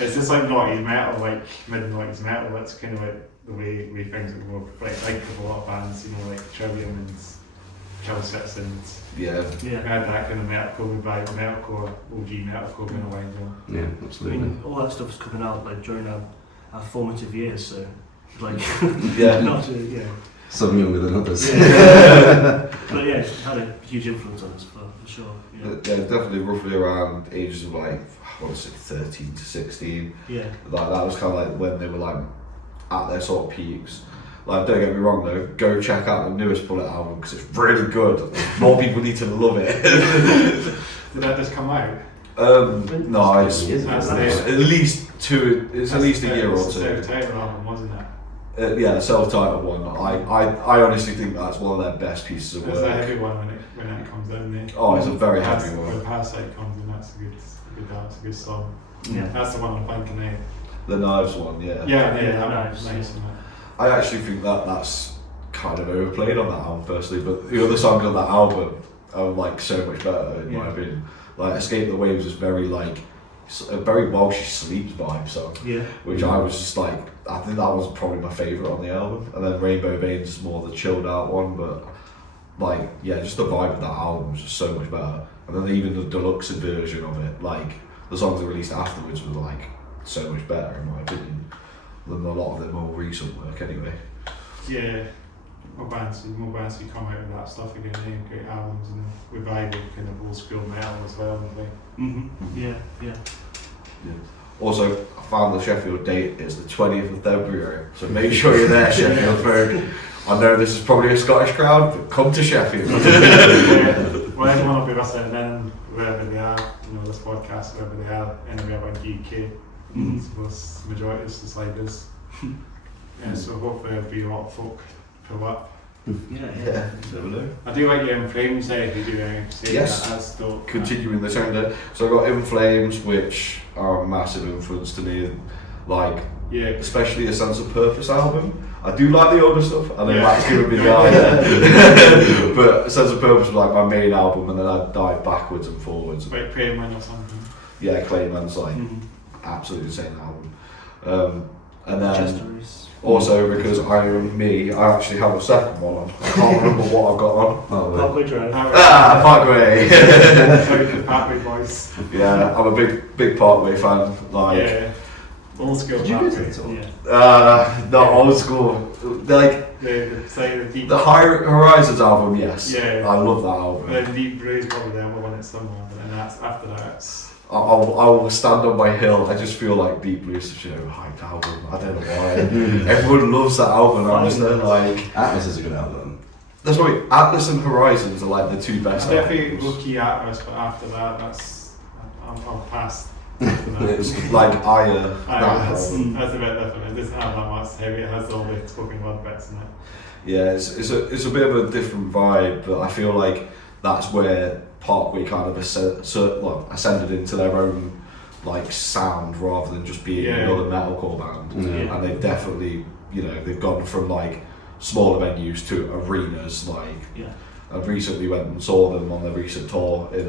It's just like 90s metal, like mid-90s metal. That's kind of like the way things are more like of a lot of bands, you know, like Trivium and Kill Citizens. Yeah. We Yeah. had that kind of metalcore vibe, metalcore, OG metalcore kind of vibe. Yeah, I absolutely. mean, all that stuff was coming out like during our formative years, so like Yeah. not to, yeah. Some younger than others. But yeah, it had a huge influence on us for sure. Yeah. Yeah, definitely roughly around ages of like, I want to say 13 to 16. Yeah. Like that was kind of like when they were like at their sort of peaks. Like, don't get me wrong though, go check out the newest Bullet album because it's really good. More people need to love it. Did that just come out? No, it's That's at least two. It's at least a year or It's two. the title album, wasn't it? Yeah, the self-titled one. I honestly think that's one of their best pieces of It's a work. heavy one when it comes in there. Oh, it's a very heavy When one. Parasite comes in, that's a good song. Yeah. That's the one I'm thinking of. The Knives one, yeah. Yeah, Yeah, nice. Knives, Nice. I actually think that's kind of overplayed on that album personally, but the other songs on that album are like so much better in my opinion. Like Escape the Waves is very like a very While She Sleeps vibe song, Yeah. which I was just like, I think that was probably my favourite on the album. And then Rainbow Veins is more the chilled out one, but like yeah, just the vibe of that album was just so much better. And then even the deluxe version of it, like the songs that released afterwards were like so much better in my opinion than a lot of their more recent work anyway. Yeah. More bands who come out with that stuff again, great albums and revival kind of old school metal as well. Yeah. Yeah. Also, I found the Sheffield date, it's the 20th of February, so make sure you're there, Sheffield folk. I know this is probably a Scottish crowd, but come to Sheffield. Well, everyone will be listening then, wherever they are, you know, this podcast, wherever they are, anywhere around the UK. Suppose the majority is just like this. Yeah, so hopefully there'll be a lot of folk pull up. Yeah. Never know. I do like your In Flames there, if you do say Yes. that's dope. Continuing the trend there. So I've got In Flames, which are a massive influence to me, like, Yeah. especially a Sense of Purpose album. I do like the older stuff, and then Yeah. Matt's giving me the eye. But Sense of Purpose was like my main album, and then I dive backwards and forwards. Like Prayman or something. Yeah, Clayman's like absolutely insane album. And then also because I am me, I actually have a second one on. I can't remember what I've got on. Oh, Parkway Drive. Parkway. Parkway boys. Yeah, I'm a big Parkway fan. Like, Yeah. Old school Did you go to Parkway. it all? Yeah. not old school. Like The deep. the High Horizons album, yes. Yeah. I love that album. The Deep Blue is probably the other one that's somewhere, and then that's after that. It's, I will stand on my hill. I just feel like Deep Blue is such a hyped album. I don't know why. Everyone loves that album. I'm just there like Atlas is a good album. that's right. Atlas and Horizons are like the two best I definitely albums. look key Atlas, but after that, I'm past. After that. It's like that That's album. a bit different. It doesn't have that much heavy. It has all the spoken word bits in it. Yeah, it's a bit of a different vibe, but I feel like that's where Parkway kind of ascended into their own like sound rather than just being another metalcore band. Yeah. And they've definitely, you know, they've gone from like smaller venues to arenas. Like, I recently went and saw them on their recent tour in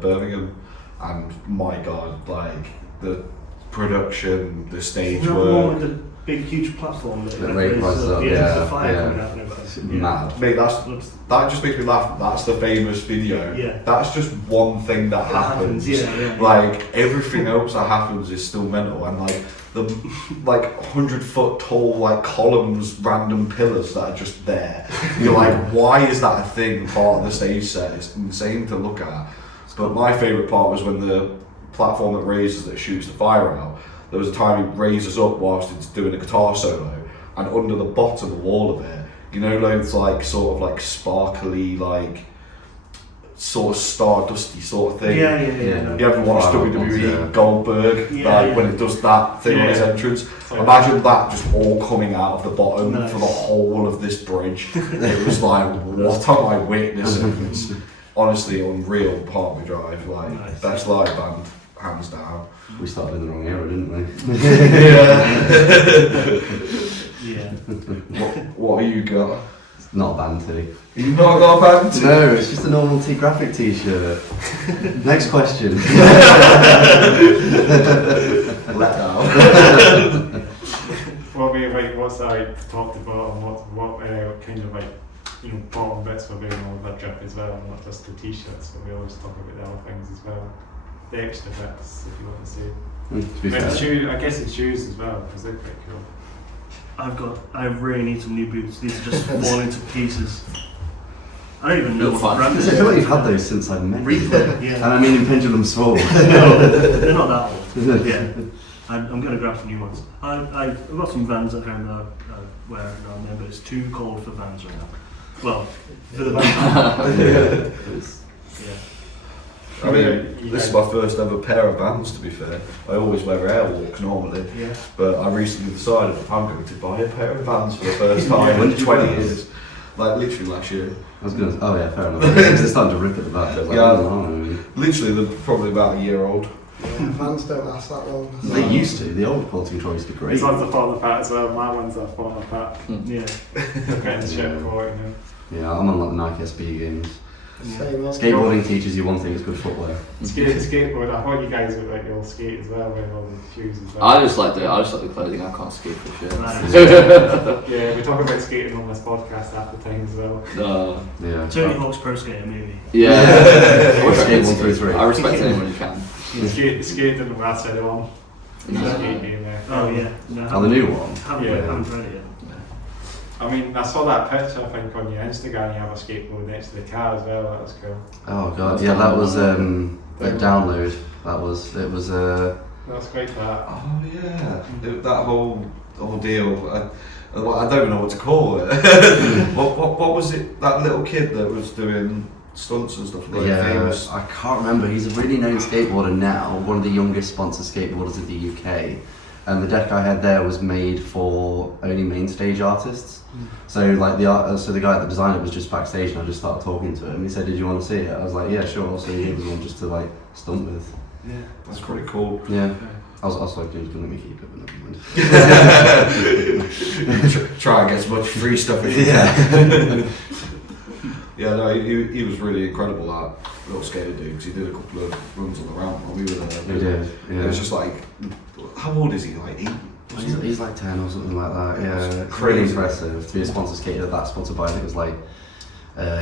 Birmingham, and my God, like the production, the stage The one work. with the big, huge platform that raises up, the fire yeah. coming out and everything. Mad. Mate, that just makes me laugh. That's the famous video. Yeah. That's just one thing that happens. Yeah. Like everything else that happens is still mental, and like the like 100-foot tall like columns, random pillars that are just there. You're like, why is that a thing? Part of the stage set. It's insane to look at. But my favourite part was when the platform that raises that shoots the fire out. There was a time he raises up whilst it's doing a guitar solo, and under the bottom of all of it, you know, those like sort of like sparkly, like sort of stardusty sort of thing. Yeah. You ever watched WWE Goldberg, when it does that thing on his entrance? Imagine that just all coming out of the bottom for the whole of this bridge. It was like, what am I witnessing? It's honestly unreal. Parkway Drive, like best live band, hands down. We started in the wrong era, didn't we? Yeah. Yeah. What have you got? It's not a band tee. You've not got a band tee? No, it's just a normal graphic t-shirt. Next question. Let out. What we like, what's that like, top to bottom? What kind of like, bottom bits for wearing all of that drip as well, not just the t-shirts, but we always talk about the other things as well. The extra bits, if you want to say. To be fair. I guess it's shoes as well, because they're quite cool. I really need some new boots. These are just falling to pieces. I don't even know Look what fun. brand I it feel like is. you've had those since I met you. Replay, And yeah. I mean in Pendulum Sword. No, they're not that old. Yeah. I'm going to grab some new ones. I've got some Vans at home that I wear now and then, but it's too cold for Vans right now. Well, for the Vans. Yeah. I mean, this is my first ever pair of Vans, to be fair. I always wear Airwalks normally, Yeah. but I recently decided I'm going to buy a pair of Vans for the first time When in did you 20 buy those? years. Like literally last year. I was gonna. Oh yeah, fair enough. It's starting to rip at the back. Like, Yeah. oh, no. Literally, they're probably about a year old. Vans don't last that long. They used to. The old quality control used to be great. These ones are falling apart as well. My ones are falling apart. Yeah. They're getting shit quality now. Yeah, I'm on like the Nike SB games. Same as Skateboarding teaches you one thing: it's good footwear. Skateboard. I thought you guys would like your skate as well, with all the shoes as well. I just like the clothing. I can't skate for shit. Yeah, we talk about skating on this podcast half the time as well. Yeah. Tony Hawk's Pro Skater, maybe. Yeah. Or Skate 133. I respect anyone who can. Skate didn't last very long. No. Skate game there. Oh yeah. No, Oh, the new one. haven't tried it yet. I mean, I saw that picture, I think, on your Instagram. You have a skateboard next to the car as well. That was cool. Oh god, yeah, that was a download. It was That's quite that. Oh yeah, that whole deal. I don't even know what to call it. what was it? That little kid that was doing stunts and stuff. Like famous. I can't remember. He's a really known skateboarder now. One of the youngest sponsored skateboarders in the UK. And the deck I had there was made for only main stage artists. So like the guy that designed it was just backstage, and I just started talking to him. He said, "Did you want to see it?" I was like, "Yeah, sure." So he was one just to like stunt with. Yeah. That's pretty cool. Yeah. I was like, "Dude, gonna let me keep it," but never mind. Try and get as much free stuff as you can. Yeah. Yeah, no, he was really incredible, that little skater dude, because he did a couple of runs on the ramp while we were there. He did. It was Yeah. just like, how old is he? Like 8? He's like 10 or something like that. Yeah. It's Really crazy. impressive to be a sponsor skater that's sponsored by, I think it was like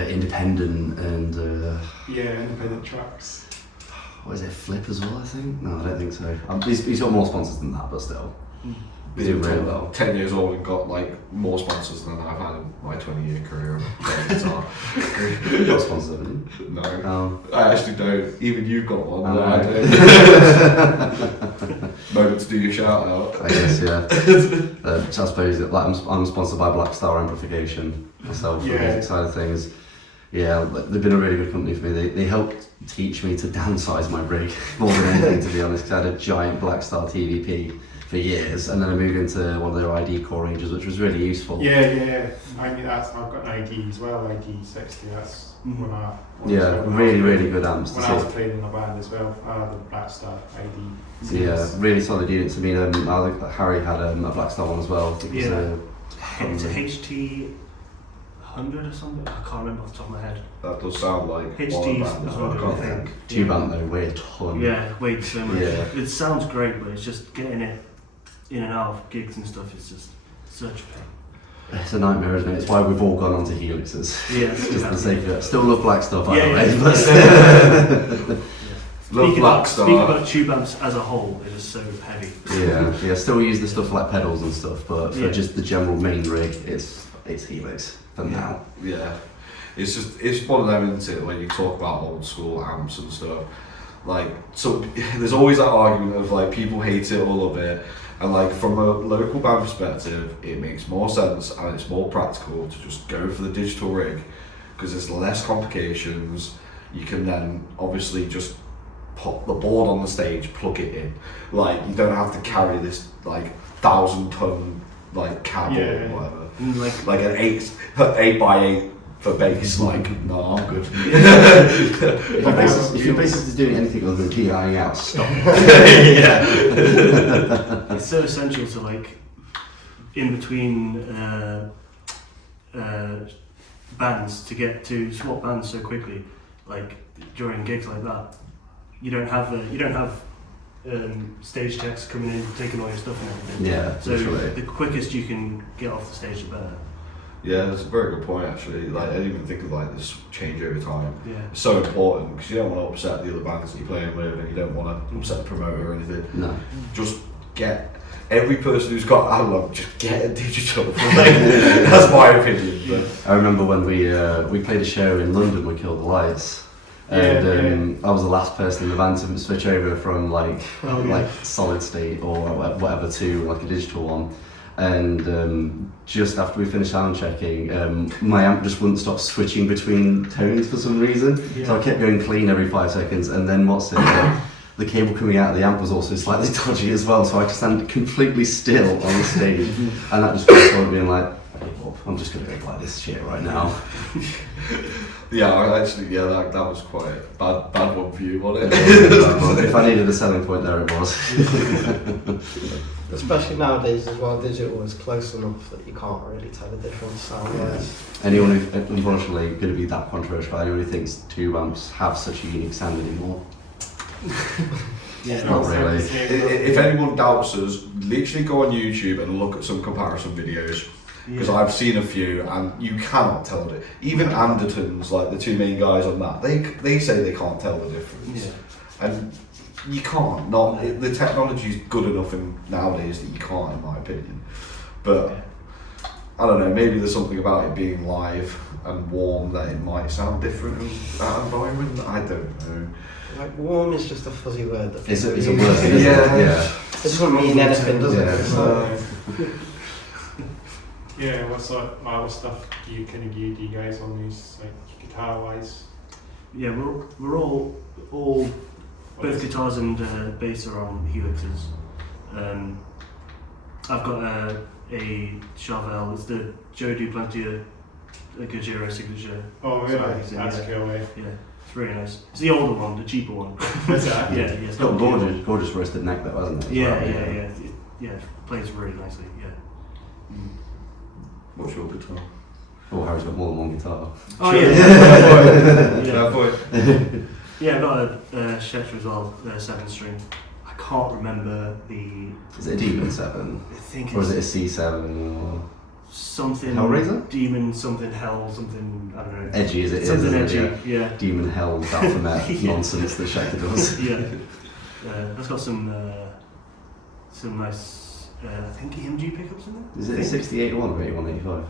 Independent and Yeah, independent trucks. what is it, Flip as well, I think? No, I don't think so. He's got more sponsors than that, but still. He's doing really well. 10 years old and got like more sponsors than I've had in my 20-year career of playing guitar. You've got sponsors, haven't you? No, Oh. I actually don't. Even you've got one. I No, I know. don't. Moment to do your shout out. I guess, yeah. So I suppose that, like, I'm sponsored by Black Star Amplification myself for the Yeah. music side of things. Yeah, like, they've been a really good company for me. They helped teach me to downsize my rig more than anything, to be honest, because I had a giant Black Star TVP for years, and then I moved into one of their ID core ranges, which was really useful. Yeah. I mean, I've got an ID as well, ID 60. That's when I. Yeah, really good amps. When I was playing in a band as well, I had a Black Star ID. Yeah, really solid units. I mean, Harry had a Black Star one as well. I think it was, It's a HT 100 or something. I can't remember off the top of my head. That does sound like HT one band as well, I 100, can't I think. think. tube amp though, weighed a ton. Yeah, weight so much. Yeah. It sounds great, but it's just getting it in and out of gigs and stuff. It's just such a pain. It's a nightmare, isn't it? It's why we've all gone on to Helixes. Yeah, Just for the sake of it. Still love Black Star, by Yeah, the way. yeah. But Love Black Star. Speaking about tube amps as a whole, it is so heavy. yeah. Still use the stuff for like pedals and stuff, but for Yeah. just the general main rig, it's Helix for now. Yeah, it's one of them, isn't it? When you talk about old school amps and stuff, like, so there's always that argument of like people hate it or love it, and like from a local band perspective, it makes more sense and it's more practical to just go for the digital rig because there's less complications. You can then obviously just pop the board on the stage, plug it in. Like you don't have to carry this like 1,000-ton like cab or whatever. Like an 8x8 for bass, like, no, I'm good. If your bassist is doing anything other than DIing out, stop. It's so essential to like in between bands to swap bands so quickly, like during gigs like that. You don't have stage checks coming in, taking all your stuff and everything. Yeah, So literally. the quickest you can get off the stage, the better. Yeah, that's a very good point actually. Like I didn't even think of like this change over time. Yeah. It's so important because you don't want to upset the other bands that you're playing with, and you don't want to upset the promoter or anything. No. Just get every person who's got analog, just get a digital. That's my opinion. But. I remember when we played a show in London with Kill the Lights, and I was the last person in the band to switch over from like solid state or whatever to like a digital one. And just after we finished sound checking, my amp just wouldn't stop switching between tones for some reason. Yeah. So I kept going clean every 5 seconds, and then the cable coming out of the amp was also slightly dodgy as well. So I had to stand completely still on the stage, and that just started being like, I'm just gonna go like this shit right now. Yeah, that was quite a bad one for you, wasn't it? If I needed a selling point, there it was. Especially nowadays as well, digital is close enough that you can't really tell the difference sound-wise. Anyone who, unfortunately, going to be that controversial, anyone who thinks tube amps have such a unique sound anymore. Yeah, Not really. If anyone doubts us, literally go on YouTube and look at some comparison videos. Because I've seen a few, and you cannot tell it. Even Andertons, like the two main guys on that, they say they can't tell the difference. Yeah. And you can't. The technology's good enough nowadays that you can't, in my opinion. But I don't know. Maybe there's something about it being live and warm that it might sound different in that environment. I don't know. Like warm is just a fuzzy word. It's a word, isn't it? Yeah. It doesn't mean anything, does Yeah. it? So, Yeah, what sort of other stuff do you guys on these, like guitar wise? Yeah, we're all both guitars and bass are on Helixes. I've got a Charvel. It's the Joe Duplantier Gojira signature. Oh really? So, That's cool. Yeah, it's really nice. It's the older one, the cheaper one. Is that? Yeah, It's got a gorgeous roasted neck though, hasn't it? Yeah, Well, yeah. It plays really nicely. Yeah. What's your guitar? Oh, Harry's got more than one guitar. Oh yeah. That boy. Yeah, I got a Schecter as well, 7-string. I can't remember the. Is it a Demon 7? I think Or is it's it a C7 or something. Hellraiser? Demon, something hell, something. I don't know. edgy as it is? Something isn't it? edgy. Yeah. Demon Hell Baphomet Yeah. nonsense that Schecter does. Yeah. That's got some nice. I think EMG pickups in there. Is it a 6081 or 8185?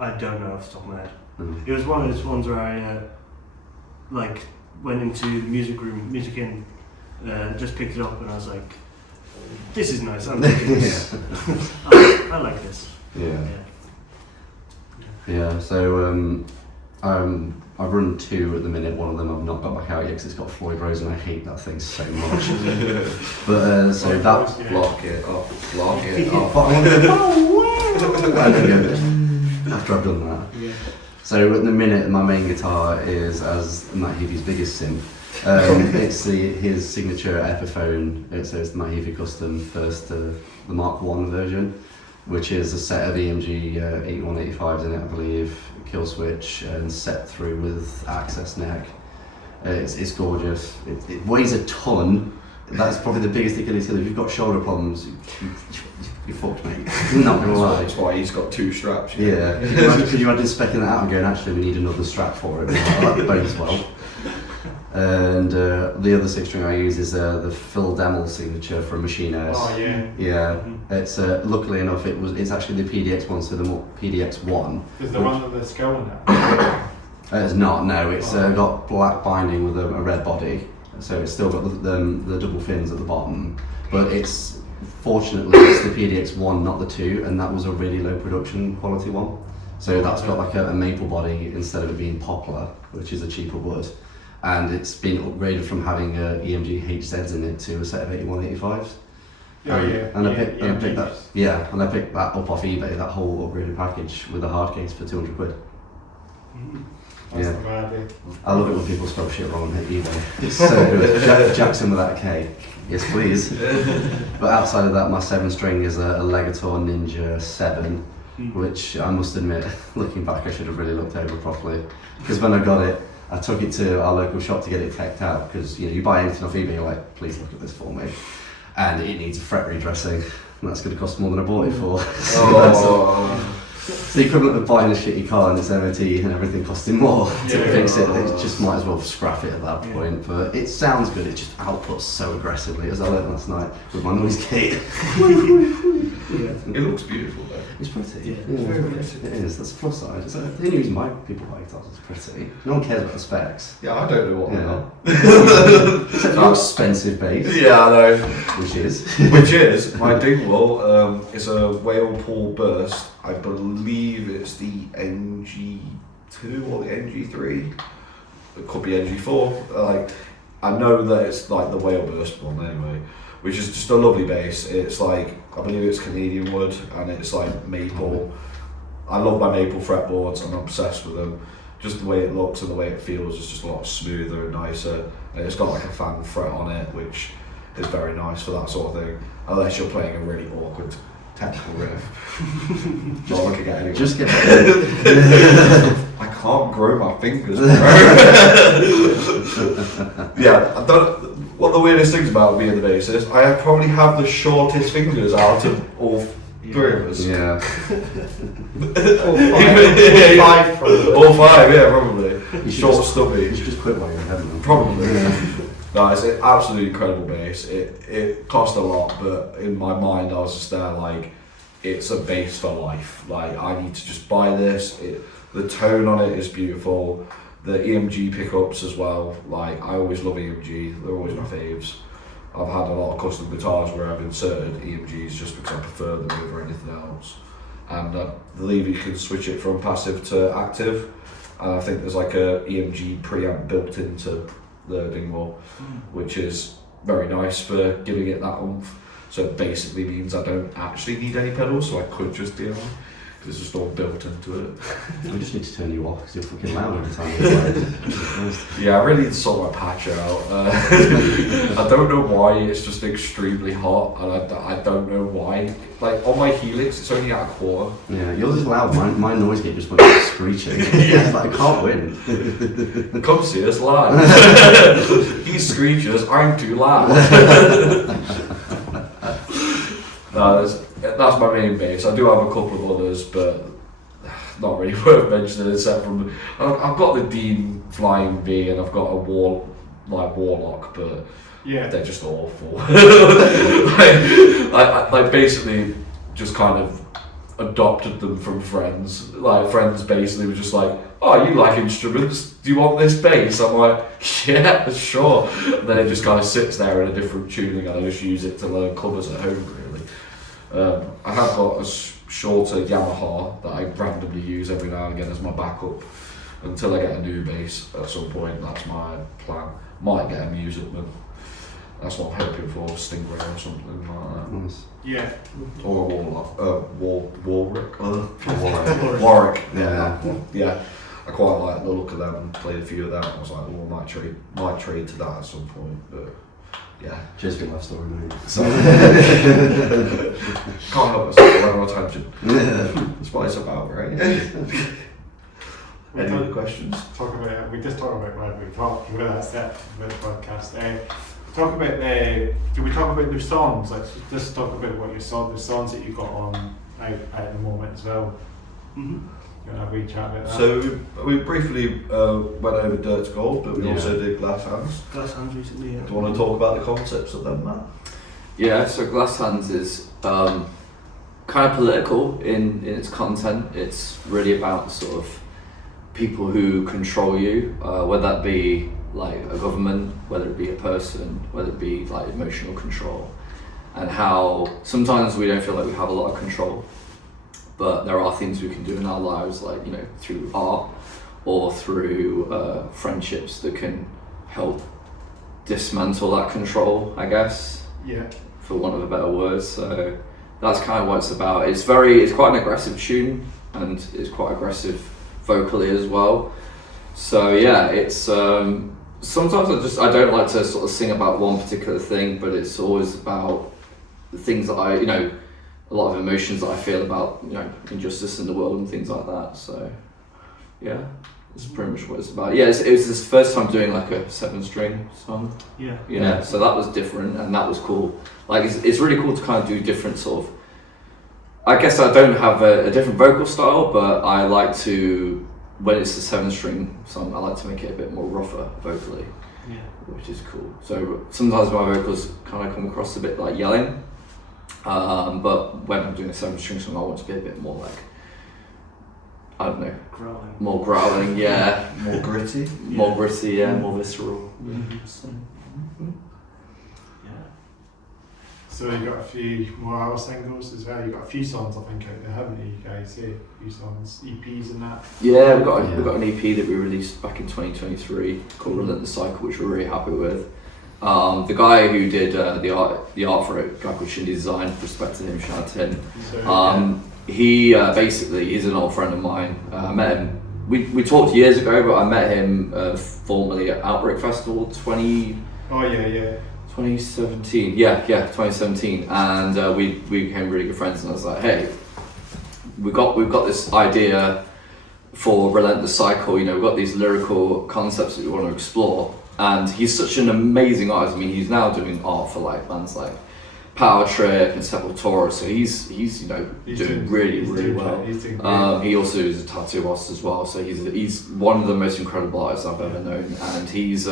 I don't know off the top of my head. Mm. It was one of those ones where I went into the music room, music in, just picked it up and I was like, this is nice, I'm liking this. I like this. Yeah. Yeah, so I've run 2 at the minute. One of them I've not got back out yet because it's got Floyd Rose and I hate that thing so much. But so that Lock it up. Lock it up. after I've done that. Yeah. So at the minute my main guitar is, as Matt Heafy's biggest sim, it's his signature Epiphone. It's the Matt Heafy Custom first, the Mark 1 version, which is a set of EMG 8185s in it, I believe, kill switch and set through with access neck. It's gorgeous. It weighs a ton. That's probably the biggest Achilles heel. If you've got shoulder problems, you're fucked, mate. Not gonna lie. That's why he's got 2 straps. Yeah. Could you imagine specking that out and going, actually, we need another strap for it? That bodes well. And the other 6-string I use is the Phil Demel signature from Machine Airs. Oh yeah. Yeah. It's luckily enough, it's actually the PDX one, so the PDX one. Is the one with the skull in it? It's not. No, it's got black binding with a red body, so it's still got the double fins at the bottom. But it's fortunately it's the PDX one, not the 2, and that was a really low production quality one. So that's got like a maple body instead of it being poplar, which is a cheaper wood. And it's been upgraded from having EMG HZs in it to a set of 8185s. And I picked that. Yeah, and I picked that up off eBay. That whole upgraded package with a hard case for £200. That's Yeah. the bad day. I love it when people spell shit wrong on eBay. It's so good. Jackson without a K. Yes, please. But outside of that, my 7-string is a Legator Ninja 7, which I must admit, looking back, I should have really looked over properly. Because when I got it, I took it to our local shop to get it teched out. Because you buy anything off eBay, you're like, please look at this for me. And it needs a fret redressing, and that's going to cost more than I bought it for. It's the equivalent of buying a shitty car and its MOT and everything costing more to fix it. It just might as well scrap it at that point. But it sounds good, it just outputs so aggressively, as I learned last night with my noise gate. It looks beautiful though. It's pretty. Yeah, It's very pretty. It is, that's the plus side. It's the only reason why people buy guitars, it's pretty. No one cares about the specs. Yeah, I don't know what they are. Except for expensive bass. Yeah, I know. Which is? Which is my Dingwall. It's a whale pool burst. I believe it's the NG2 or the NG3. It could be NG4. I know that it's like the whale burst one anyway, which is just a lovely bass. It's like, I believe it's Canadian wood and it's like maple. I love my maple fretboards. I'm obsessed with them. Just the way it looks and the way it feels is just a lot smoother and nicer. And it's got like a fan fret on it, which is very nice for that sort of thing. Unless you're playing a really awkward technical riff. Not looking at anyone. Just get I can't grow my fingers, bro. Yeah, I don't. One of the weirdest things about being the bassist, I probably have the shortest fingers out of all three of us. Yeah. All five, yeah, probably. Short, stubby. You should just quit while you're ahead of them. Probably. No, it's an absolutely incredible bass. It cost a lot, but in my mind I was just there like, it's a bass for life. Like, I need to just buy this. The tone on it is beautiful. The EMG pickups as well. Like, I always love EMG. They're always my faves. I've had a lot of custom guitars where I've inserted EMGs just because I prefer them over anything else. And I believe you can switch it from passive to active. And I think there's like a EMG preamp built into the Dingwall, which is very nice for giving it that oomph. So it basically means I don't actually need any pedals, so I could just DIY, because it's just all built into it. We just need to turn you off because you're fucking loud every time. Yeah, I really need to sort my patch out. I don't know why, it's just extremely hot, and I don't know why. Like, on my Helix, it's only at a quarter. Yeah, yours is loud. My noise gate just went screeching. Yeah. Like, I can't win. Come see us live. He screeches, I'm too loud. No, that's my main bass. I do have a couple of others, but not really worth mentioning except from... I've got the Dean Flying V and I've got a Warlock, but Yeah. they're just awful. I basically just kind of adopted them from friends. Like, friends basically were just like, oh, you like instruments? Do you want this bass? I'm like, yeah, sure. And then it just kind of sits there in a different tuning and I just use it to learn covers at home, really. I have got a shorter Yamaha that I randomly use every now and again as my backup until I get a new bass at some point. That's my plan. Might get a Musicman. That's what I'm hoping for, Stingray or something like that. Nice. Yeah. Or a Warwick. Yeah. I quite like the look of them and played a few of them. I was like, well, I might trade to that at some point, but yeah. Cheers for your life story, mate. So, can't help myself, I went on a tangent. That's what it's about, right? Any other questions? We just talk about where we talk with that set with the podcast. Talk about can we talk about the songs? Like, just talk about what the songs that you got on out at the moment as well. Mm-hmm. You want to have a wee chat about that? So we briefly went over Dirt to Gold, but we also did Glass Hands. Glass Hands recently, yeah. Do you want to talk about the concepts of them, Matt? Yeah, so Glass Hands is kind of political in its content. It's really about sort of people who control you, whether that be like a government, whether it be a person, whether it be like emotional control, and how sometimes we don't feel like we have a lot of control, but there are things we can do in our lives, like, you know, through art or through friendships that can help dismantle that control, I guess. Yeah. For want of a better word. So that's kind of what it's about. It's quite an aggressive tune, and it's quite aggressive vocally as well. So yeah, it's sometimes I don't like to sort of sing about one particular thing, but it's always about the things that I, a lot of emotions that I feel about, injustice in the world and things like that. So yeah, that's pretty much what it's about. Yeah, it was this first time doing like a 7-string song. Yeah. So that was different and that was cool. Like it's really cool to kind of do different sort of. I guess I don't have a different vocal style, but I like to, when it's a 7-string song, I like to make it a bit more rougher vocally, which is cool. So sometimes my vocals kind of come across a bit like yelling, but when I'm doing a 7-string song, I want to be a bit more like, I don't know, Growling. more growling, yeah, More gritty. more gritty, yeah, more visceral. So you got a few more our singles as well. You got a few songs I think out there, haven't you guys? Yeah, a few songs, EPs and that. Yeah, we got an EP that we released back in 2023 called Relentless Cycle, which we're really happy with. The guy who did the art for it, a guy called Shindy Design, respect to him, shout out to him. He basically, he's an old friend of mine. I met him, we talked years ago, but I met him formally at Outbreak Festival 2017, 2017, and we became really good friends. And I was like, hey, we've got this idea for Relentless Cycle. We've got these lyrical concepts that we want to explore. And he's such an amazing artist. I mean, he's now doing art for like bands like Power Trip and Sepultura. So he's doing really well. He also is a tattoo artist as well. So he's one of the most incredible artists I've ever known, and he's.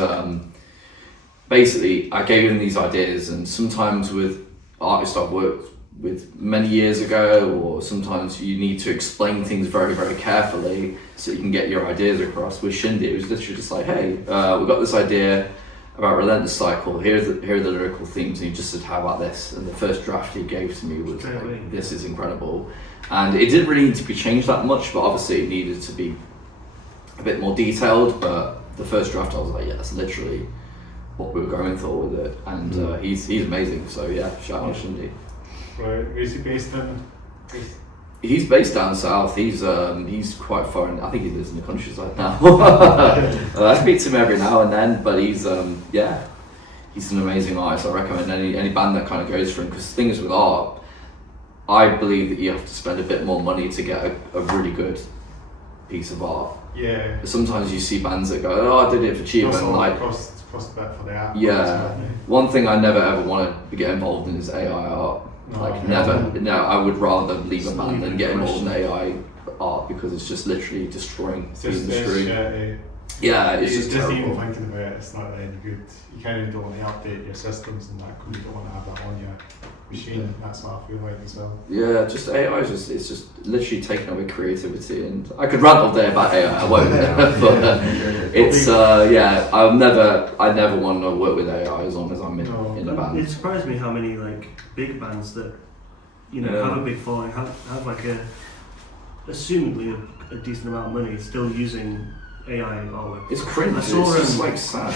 Basically, I gave him these ideas, and sometimes with artists I've worked with many years ago, or sometimes you need to explain things very, very carefully so you can get your ideas across. With Shindy, it was literally just like, hey, we've got this idea about Relentless Cycle, here are the lyrical themes, and he just said, how about this? And the first draft he gave to me was like, this is incredible. And it didn't really need to be changed that much, but obviously it needed to be a bit more detailed, but the first draft I was like, yeah, that's literally what we were going for with it, and he's amazing. So yeah, shout out Shindy. Right, where's he based in? He's based down south. He's quite far. I think he lives in the countryside now. I speak to him every now and then, but he's an amazing artist. I recommend any band that kind of goes for him, because the thing is with art, I believe that you have to spend a bit more money to get a really good piece of art. Yeah. Sometimes you see bands that go, oh, I did it for cheap, and like. Cost a bit for the art. Yeah. One thing I never ever want to get involved in is AI art. Never. No, I would rather leave a band than get involved in AI art, because it's just literally destroying the industry. Yeah, it's just even terrible. thinking about it, it's not really good. You kind of don't want to update your systems and that, because you don't want to have that on your machine. That's what I feel like as well. Yeah, just AI is it's just literally taking away creativity, and I could rant all day about AI. I won't, but it's I never want to work with AI as long as I'm in a band. It surprised me how many like big bands that have a big following have like assumedly a decent amount of money still using AI artwork. It's cringe. It's just like sad.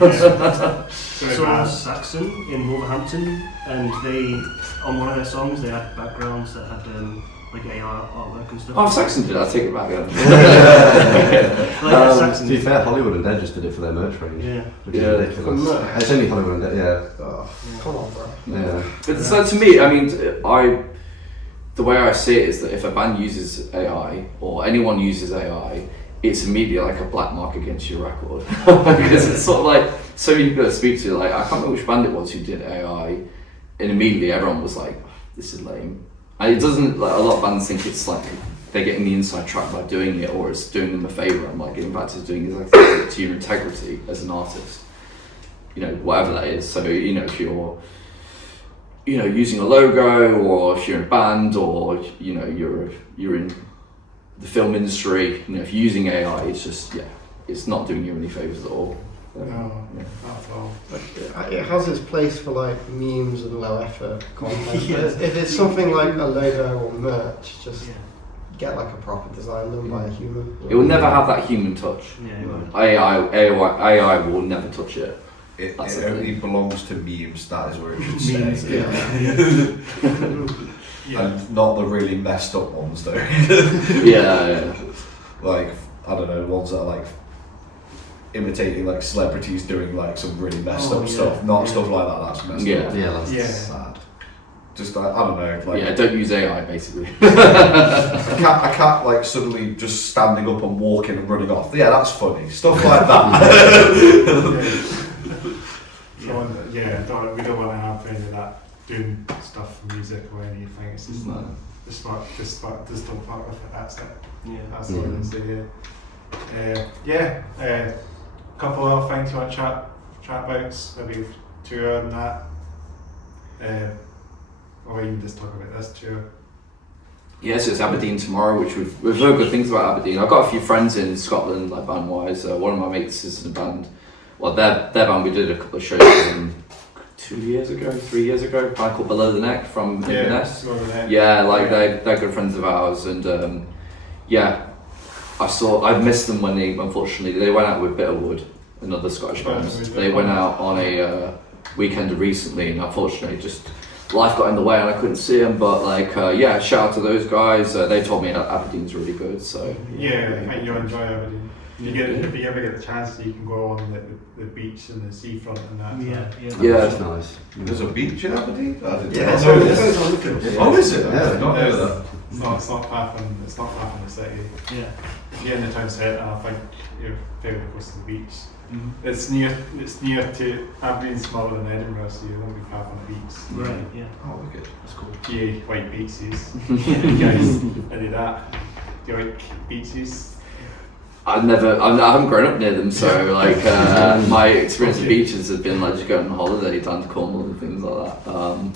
I saw Saxon in Wolverhampton, and they, on one of their songs, they had backgrounds that had like AI artwork and stuff. Oh, Saxon did. I take it back. To be fair, Hollywood and Dead just did it for their merch range. Yeah. Which is ridiculous. It's only Hollywood and Dead. Yeah. Oh, come on, bro. Yeah. But so to me, I mean, the way I see it is that if a band uses AI or anyone uses AI, it's immediately like a black mark against your record. Because it's sort of like, so many people that speak to, like, I can't remember which band it was who did AI, and immediately everyone was like, this is lame. And it doesn't, like, a lot of bands think it's like they're getting the inside track by doing it, or it's doing them a favour. I'm like, getting back to doing exactly to your integrity as an artist, whatever that is. So, if you're using a logo, or if you're in a band, or you're in the film industry, if you're using AI, it's just it's not doing you any favours at all. No, not at all. It has its place for like memes and low effort content. If it's something like a logo or merch, just get like a proper design done by a human. It will never have that human touch. AI will never touch it. It only belongs to memes. That is where it should stay. And not the really messed up ones though. Yeah. Like, I don't know, ones that are like imitating like celebrities doing like some really messed Oh, up yeah. stuff, not Yeah. stuff like that. That's messed Yeah. up. Yeah, that's Yeah. sad. Just I don't know, like Yeah, don't use AI basically. a cat like suddenly just standing up and walking and running off. Yeah, that's funny. Stuff like that. So, we don't want to have any of that doing stuff for music or anything. It's just No. just don't fuck with it. That's it. Yeah. That's all I can say. Yeah. Couple of things you want to chat about. Maybe tour and that. Or even just talk about this tour. Yeah, so it's Aberdeen tomorrow, which we've heard good things about Aberdeen. I've got a few friends in Scotland, like band wise. One of my mates is in a band. Well, their band, we did a couple of shows with them 3 years ago. A band called Below the Neck from Inverness. Yeah, like they're good friends of ours, and I missed them when unfortunately they went out with Bitterwood, another Scottish band. They went out on a weekend recently, and unfortunately just life got in the way and I couldn't see them. But shout out to those guys. They told me Aberdeen's really good. So yeah, I think you'll enjoy Aberdeen. If you ever get the chance, you can go on the beach and the seafront and that. Yeah. That's nice. There's a beach in Aberdeen? I didn't Yeah, know so this. Oh, is it? I did not know that. It's not far from the city. Yeah. If you're in the town centre, I think you're fairly close to the beach. Mm-hmm. It's near to Aberdeen's smaller than Edinburgh, so you won't be far from the beach. Right. Yeah. Oh, wicked. That's cool. Yeah, white beaches. You guys, any of that? Do you like beaches? I haven't grown up near them, so like my experience of beaches has been like just going on holiday down to Cornwall and things like that.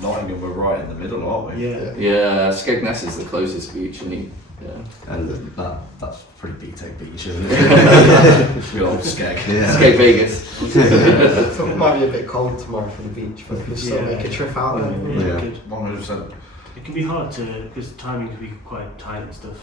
Nottingham, we're right in the middle, aren't we? Yeah. Yeah, Skegness is the closest beach, and And that's pretty BTEC beach, isn't it? Good old Skeg. Yeah. Skate Vegas. So it might be a bit cold tomorrow for the beach, but we can still make a trip out there. Yeah. Good. 100%. It can be hard because timing can be quite tight and stuff.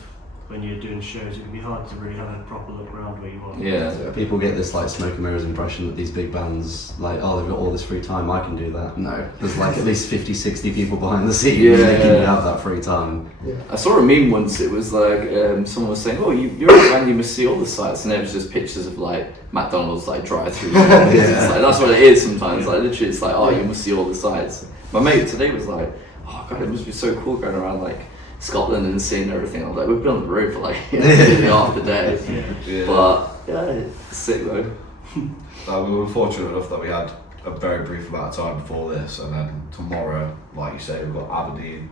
When you're doing shows, it can be hard to really have a proper look around where you are. Yeah. People get this like smoke and mirrors impression that these big bands, like, oh, they've got all this free time, I can do that. No, there's like at least 50, 60 people behind the scene making you have that free time. Yeah. I saw a meme once. It was like someone was saying, "Oh, you're a band, you must see all the sites," and it was just pictures of like McDonald's like drive-through. It's like, that's what it is sometimes. Like literally, it's like, "Oh, you must see all the sites." My mate today was like, "Oh God, it must be so cool going around like Scotland and seeing everything." I was like, "We've been on the road for like half the day," Yeah. but yeah, it's sick though. We were fortunate enough that we had a very brief amount of time before this, and then tomorrow, like you say, we've got Aberdeen.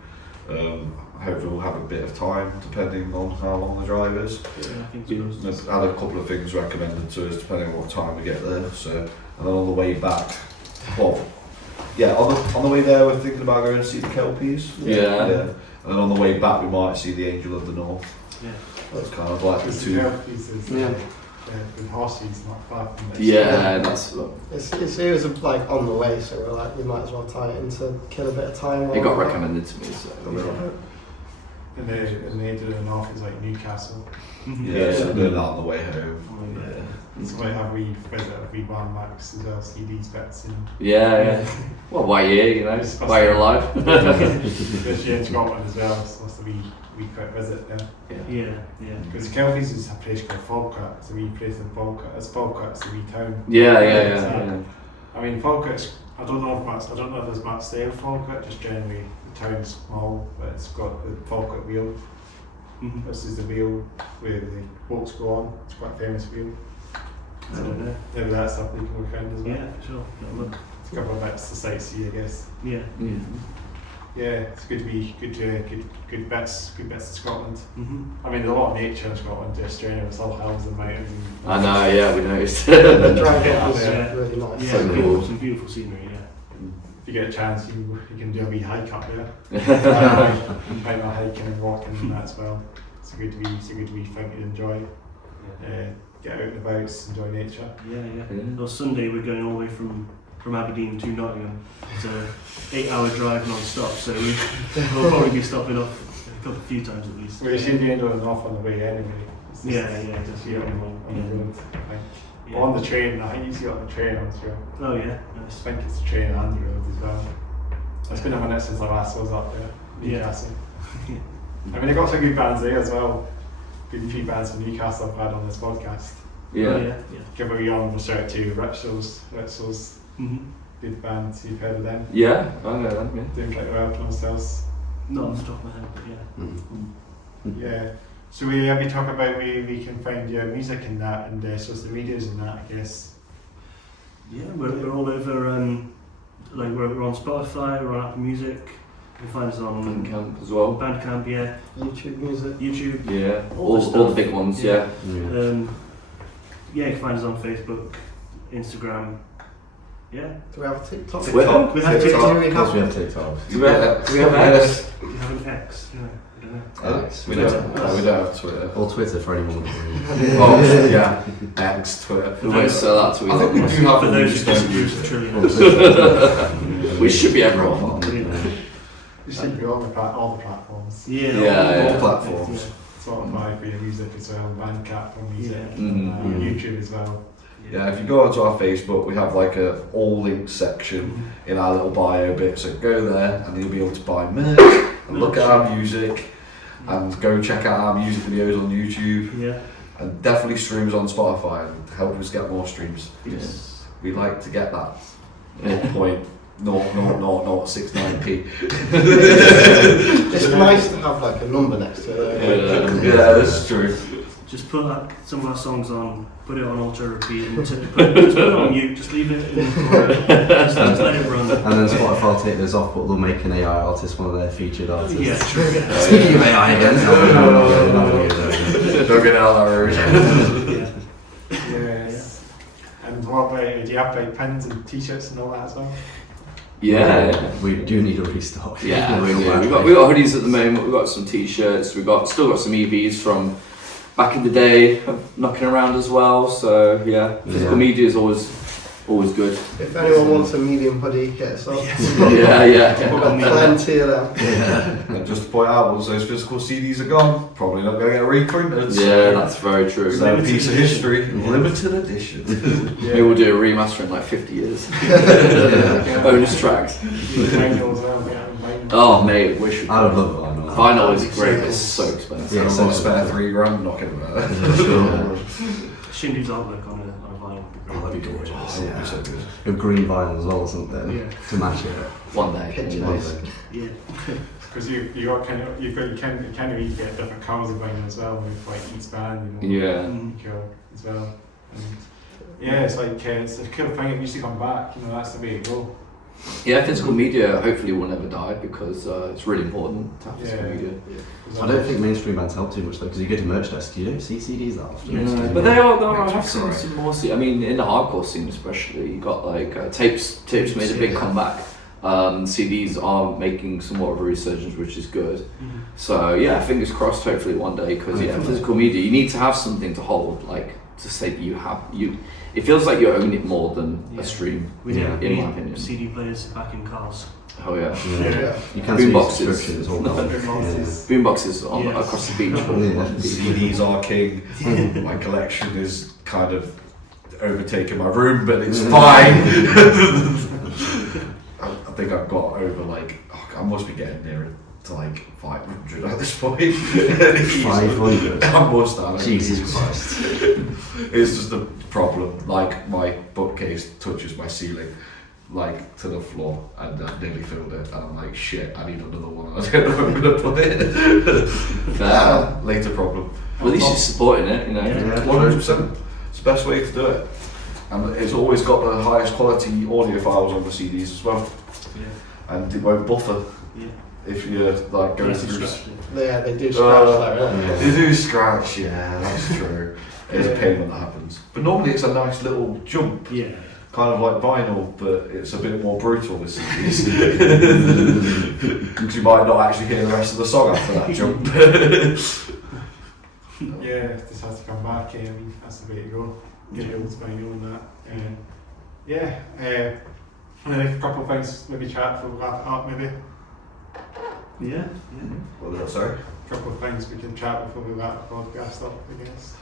Hopefully we'll have a bit of time depending on how long the drive is. Yeah, I think We've so. had a couple of things recommended to us depending on what time we get there. So, and then on the way back, on the way there we're thinking about going to see the Kelpies. Yeah. And then on the way back we might see the Angel of the North. Yeah. That's kind of like the Because two. the horses not far from this. Yeah, that's It was like on the way, so we're like, we might as well tie it in to kill a bit of time. it got recommended to me. So And the Angel of the North is like Newcastle. Yeah, so we're doing that on the way home. So we have we visit a wee landmarks as well, see these bits and yeah. Well, why you know? Why you're alive? especially in Scotland as well, so it's a wee quick visit there. Yeah. Because Kelpies is a place called Falkirk, it's a wee place in Falkirk. It's Falkirk's a wee town. Yeah. I mean Falkirk's I don't know if there's much to say of Falkirk, just generally the town's small, but it's got the Falkirk wheel. Mm-hmm. This is the wheel where the boats go on. It's quite a famous wheel. I don't know. Maybe that's something you can look around as well. Yeah, for sure. Got a look. It's a couple of bits to sightsee, I guess. Yeah. Yeah, it's good bits of Scotland. Mm-hmm. I mean, there's a lot of nature in Scotland, the Australia, it's all hills and mountains. And I know. Yeah, we noticed. The drive up was Yeah. really nice. Yeah, So cool. cool. Some beautiful scenery. Yeah. If you get a chance, you can do a wee hike up there. Quite a hiking and walking and that as well. It's a good wee thing to enjoy. Get out and about, enjoy nature. Yeah. Well, Sunday we're going all the way from Aberdeen to Nottingham. It's a 8-hour drive non-stop, so we'll probably be stopping off a few times at least. Well, you see the Angel of the North on the way anyway. It's just- Yeah, just see it on the road. I think. Yeah. Or on the train, I think you see it on the train, I'm sure. Oh yeah, I nice. think it's the train and the road as well. It's been a minute since I last was up there, Newcastle. I mean, I got some good bands there as well. Good few bands from Newcastle I've had on this podcast. Yeah. Oh, yeah. Give a wee honourable shout to Rituals. Rituals, Mm-hmm. good band, you've heard of them. Yeah, I know that. Yeah. Doing quite well for themselves. Not off the top of my head, but yeah. Yeah. So we have you talk about where we can find your music and that, and social medias and that, I guess. Yeah, we're all over. Like we're on Spotify, we're on Apple Music. You can find us on Bandcamp as well. Bandcamp, yeah. YouTube music. YouTube. Yeah, All the all the stuff. big ones. Yeah. Yeah, you can find us on Facebook, Instagram. Yeah. Do we have a TikTok? Twitter? We have TikTok. TikTok. We Of course we have have TikTok. Do we have X? You have an X? Yeah, I don't know. X. We don't have Twitter. Or Twitter for anyone. Oh yeah, X, Twitter. We won't sell that to I think we do have For one, we those just who don't disagree use with it. Trillion. We should be everyone. You should be on all the platforms. Yeah. Yeah, All platforms. Spotify for your music as well, Bandcamp for music, Yeah. Mhm. YouTube as well. Yeah, if you go onto our Facebook, we have like a all links section in our little bio bit. So go there, and you'll be able to buy merch and look at our music, and go check out our music videos on YouTube, Yeah. and definitely streams on Spotify and help us get more streams. Yes. We like to get that 0.00069p. It's nice to have like a number next to it. Yeah, that's true. Just put some of our songs on, put it on auto repeat, and just put it on mute. Just leave it in just let it run. And then Spotify will take those off, but they'll make an AI artist one of their featured artists. Yeah, true. Speaking of AI again. Don't get out of that road. Yeah. Yes. And what about, do you have like pins and t-shirts and all that as well? Yeah. We do need a restock. Yeah, we Real got badly. hoodies at the moment. We've got some t-shirts. Still got some EVs from back in the day knocking around as well. So yeah, physical media is always good. If anyone wants a medium hoodie, hit us up. Yeah. We've got plenty of them. And just to point out, once those physical CDs are gone, probably not going to get reprinted. Yeah, that's very true. So a piece of history, limited edition. Maybe we'll do a remaster in like 50 years. Bonus tracks. Vinyl as well, yeah, vinyl. Oh mate, we should. I would love vinyl. Vinyl is great, but it's so expensive. Yeah, Yeah, so so spare £3 knocking about. Shindu's artwork on a vinyl. Oh, that'd be gorgeous. Oh, Yeah. so good. With green vinyl as well or something Yeah. to match it. One day. Picture One disc. day. Yeah. Because you can each get different colours of vinyl as well with like each band, you know. Yeah. Cool as well. And yeah, it's like it's a cool thing. It used to come back. You know, that's the way to go. Yeah, physical media hopefully will never die because it's really important to have physical Yeah. media. I don't think mainstream bands help too much though, because you go to merch desk, you don't see CDs that often. No, But they are Makes me have seen cry. some more. I mean, in the hardcore scene especially, you got like tapes. Tapes made a big comeback. CDs are making somewhat of a resurgence, which is good. So yeah, fingers crossed. Hopefully one day, because yeah, physical media, you need to have something to hold, like to say that you have you. It feels like you own it more than a stream. We need, Yeah. we In my need opinion. CD players back in cars. Oh yeah. Yeah. You can't Boom see boxes. subscriptions all the time. Boomboxes on Yes. across the beach. CDs are king. My collection is kind of overtaking my room, but it's fine. I think I've got over like, I must be getting near to like 500 at this point. 500? I must have. Jesus Christ. It's just a problem. Like my bookcase touches my ceiling, like to the floor, and I've nearly filled it. And I'm like, shit, I need another one. I don't know where I'm gonna put it. Later problem. Well, at least you're supporting it, you know. Yeah. 100%. It's the best way to do it. And it's always got the highest quality audio files on the CDs as well. Yeah. And it won't buffer Yeah. if you like go Yes, through. it's Yeah, they do scratch that, right? Yeah. They do scratch, yeah, that's true. It's a pain when that happens. But normally it's a nice little jump, Yeah. kind of like vinyl, but it's a bit more brutal with CDs. Because you might not actually hear the rest of the song after that jump. Yeah, this has to come back. That's the way to go. Get the old vinyl and that. A couple of things maybe chat for wrap it up maybe. Yeah. What was that, sorry? A couple of things we can chat before we wrap the podcast up, I guess.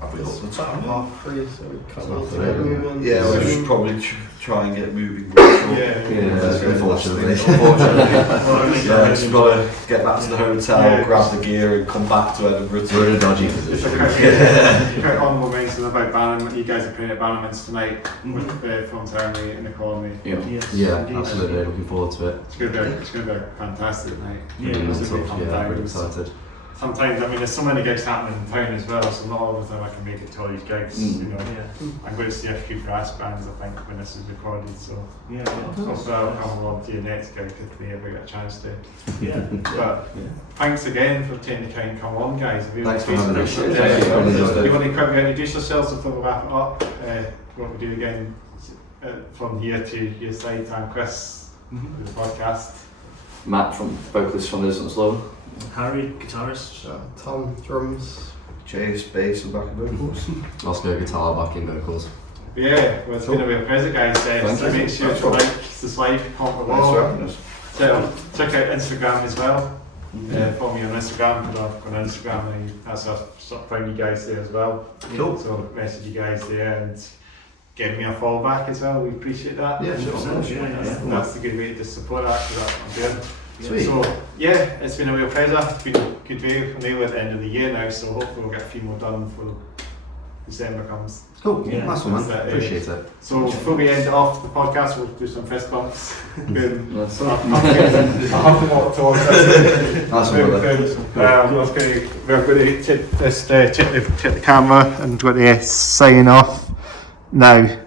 Have we got the It's time? about 3, so we It's can't about need to 3, get yeah. moving. Yeah, we soon. should probably try and get moving. real short. Unfortunately. Unfortunately. Yeah, just got to get back to the hotel, Yeah. grab the gear, and come back to Edinburgh. We're in a dodgy Just a position. quick honourable mention about Bannerman. You guys are playing at Bannerman's tonight with Films Army in the colony. Yeah. Yes. Yeah, indeed. absolutely. Looking forward to it. It's going to be a fantastic night. Yeah, Really it's mental. a big fun Yeah, time. really excited. Sometimes, I mean, there's so many gigs happening in town as well, so not all the time I can make it to all these gigs. You know, Yeah. I'm going to see a few brass bands, I think, when this is recorded. So Yeah. hopefully I'll come along to your next gig if we ever get a chance to. Yeah. But thanks again for taking the time to come on, guys. Really Thanks for appreciate having it. us. Thank you. Really enjoyed You it. want to quickly introduce yourselves before we wrap it up? What we do again from here to your side, and Chris with the podcast. Matt from vocalist from Resonance Low. Harry, guitarist. Tom, drums. Chase, bass, and backing vocals. Oscar, guitar, backing vocals. Yeah, well, it's going to be a pleasure, guys. So Thank you. make sure Thanks to for like, subscribe, comment Thanks for below. having us. So check out Instagram as well. Follow me on Instagram, put up on Instagram, and that's how I sort of found you guys there as well. Cool. So message you guys there and give me a follow back as well. We appreciate that. Yeah, sure. That's a good way to just support that, because that's what I'm doing. Sweet. So yeah, it's been a real pleasure. It's been a good way. We're nearly at the end of the year now, so hopefully we'll get a few more done before December comes. Cool. Yeah. Nice one, man. That's it. Appreciate it. So before we end off the podcast, we'll do some fist bumps. Boom. That's I'll have to walk towards us. Nice one, brother. We're going to just check the camera and going to sign off now.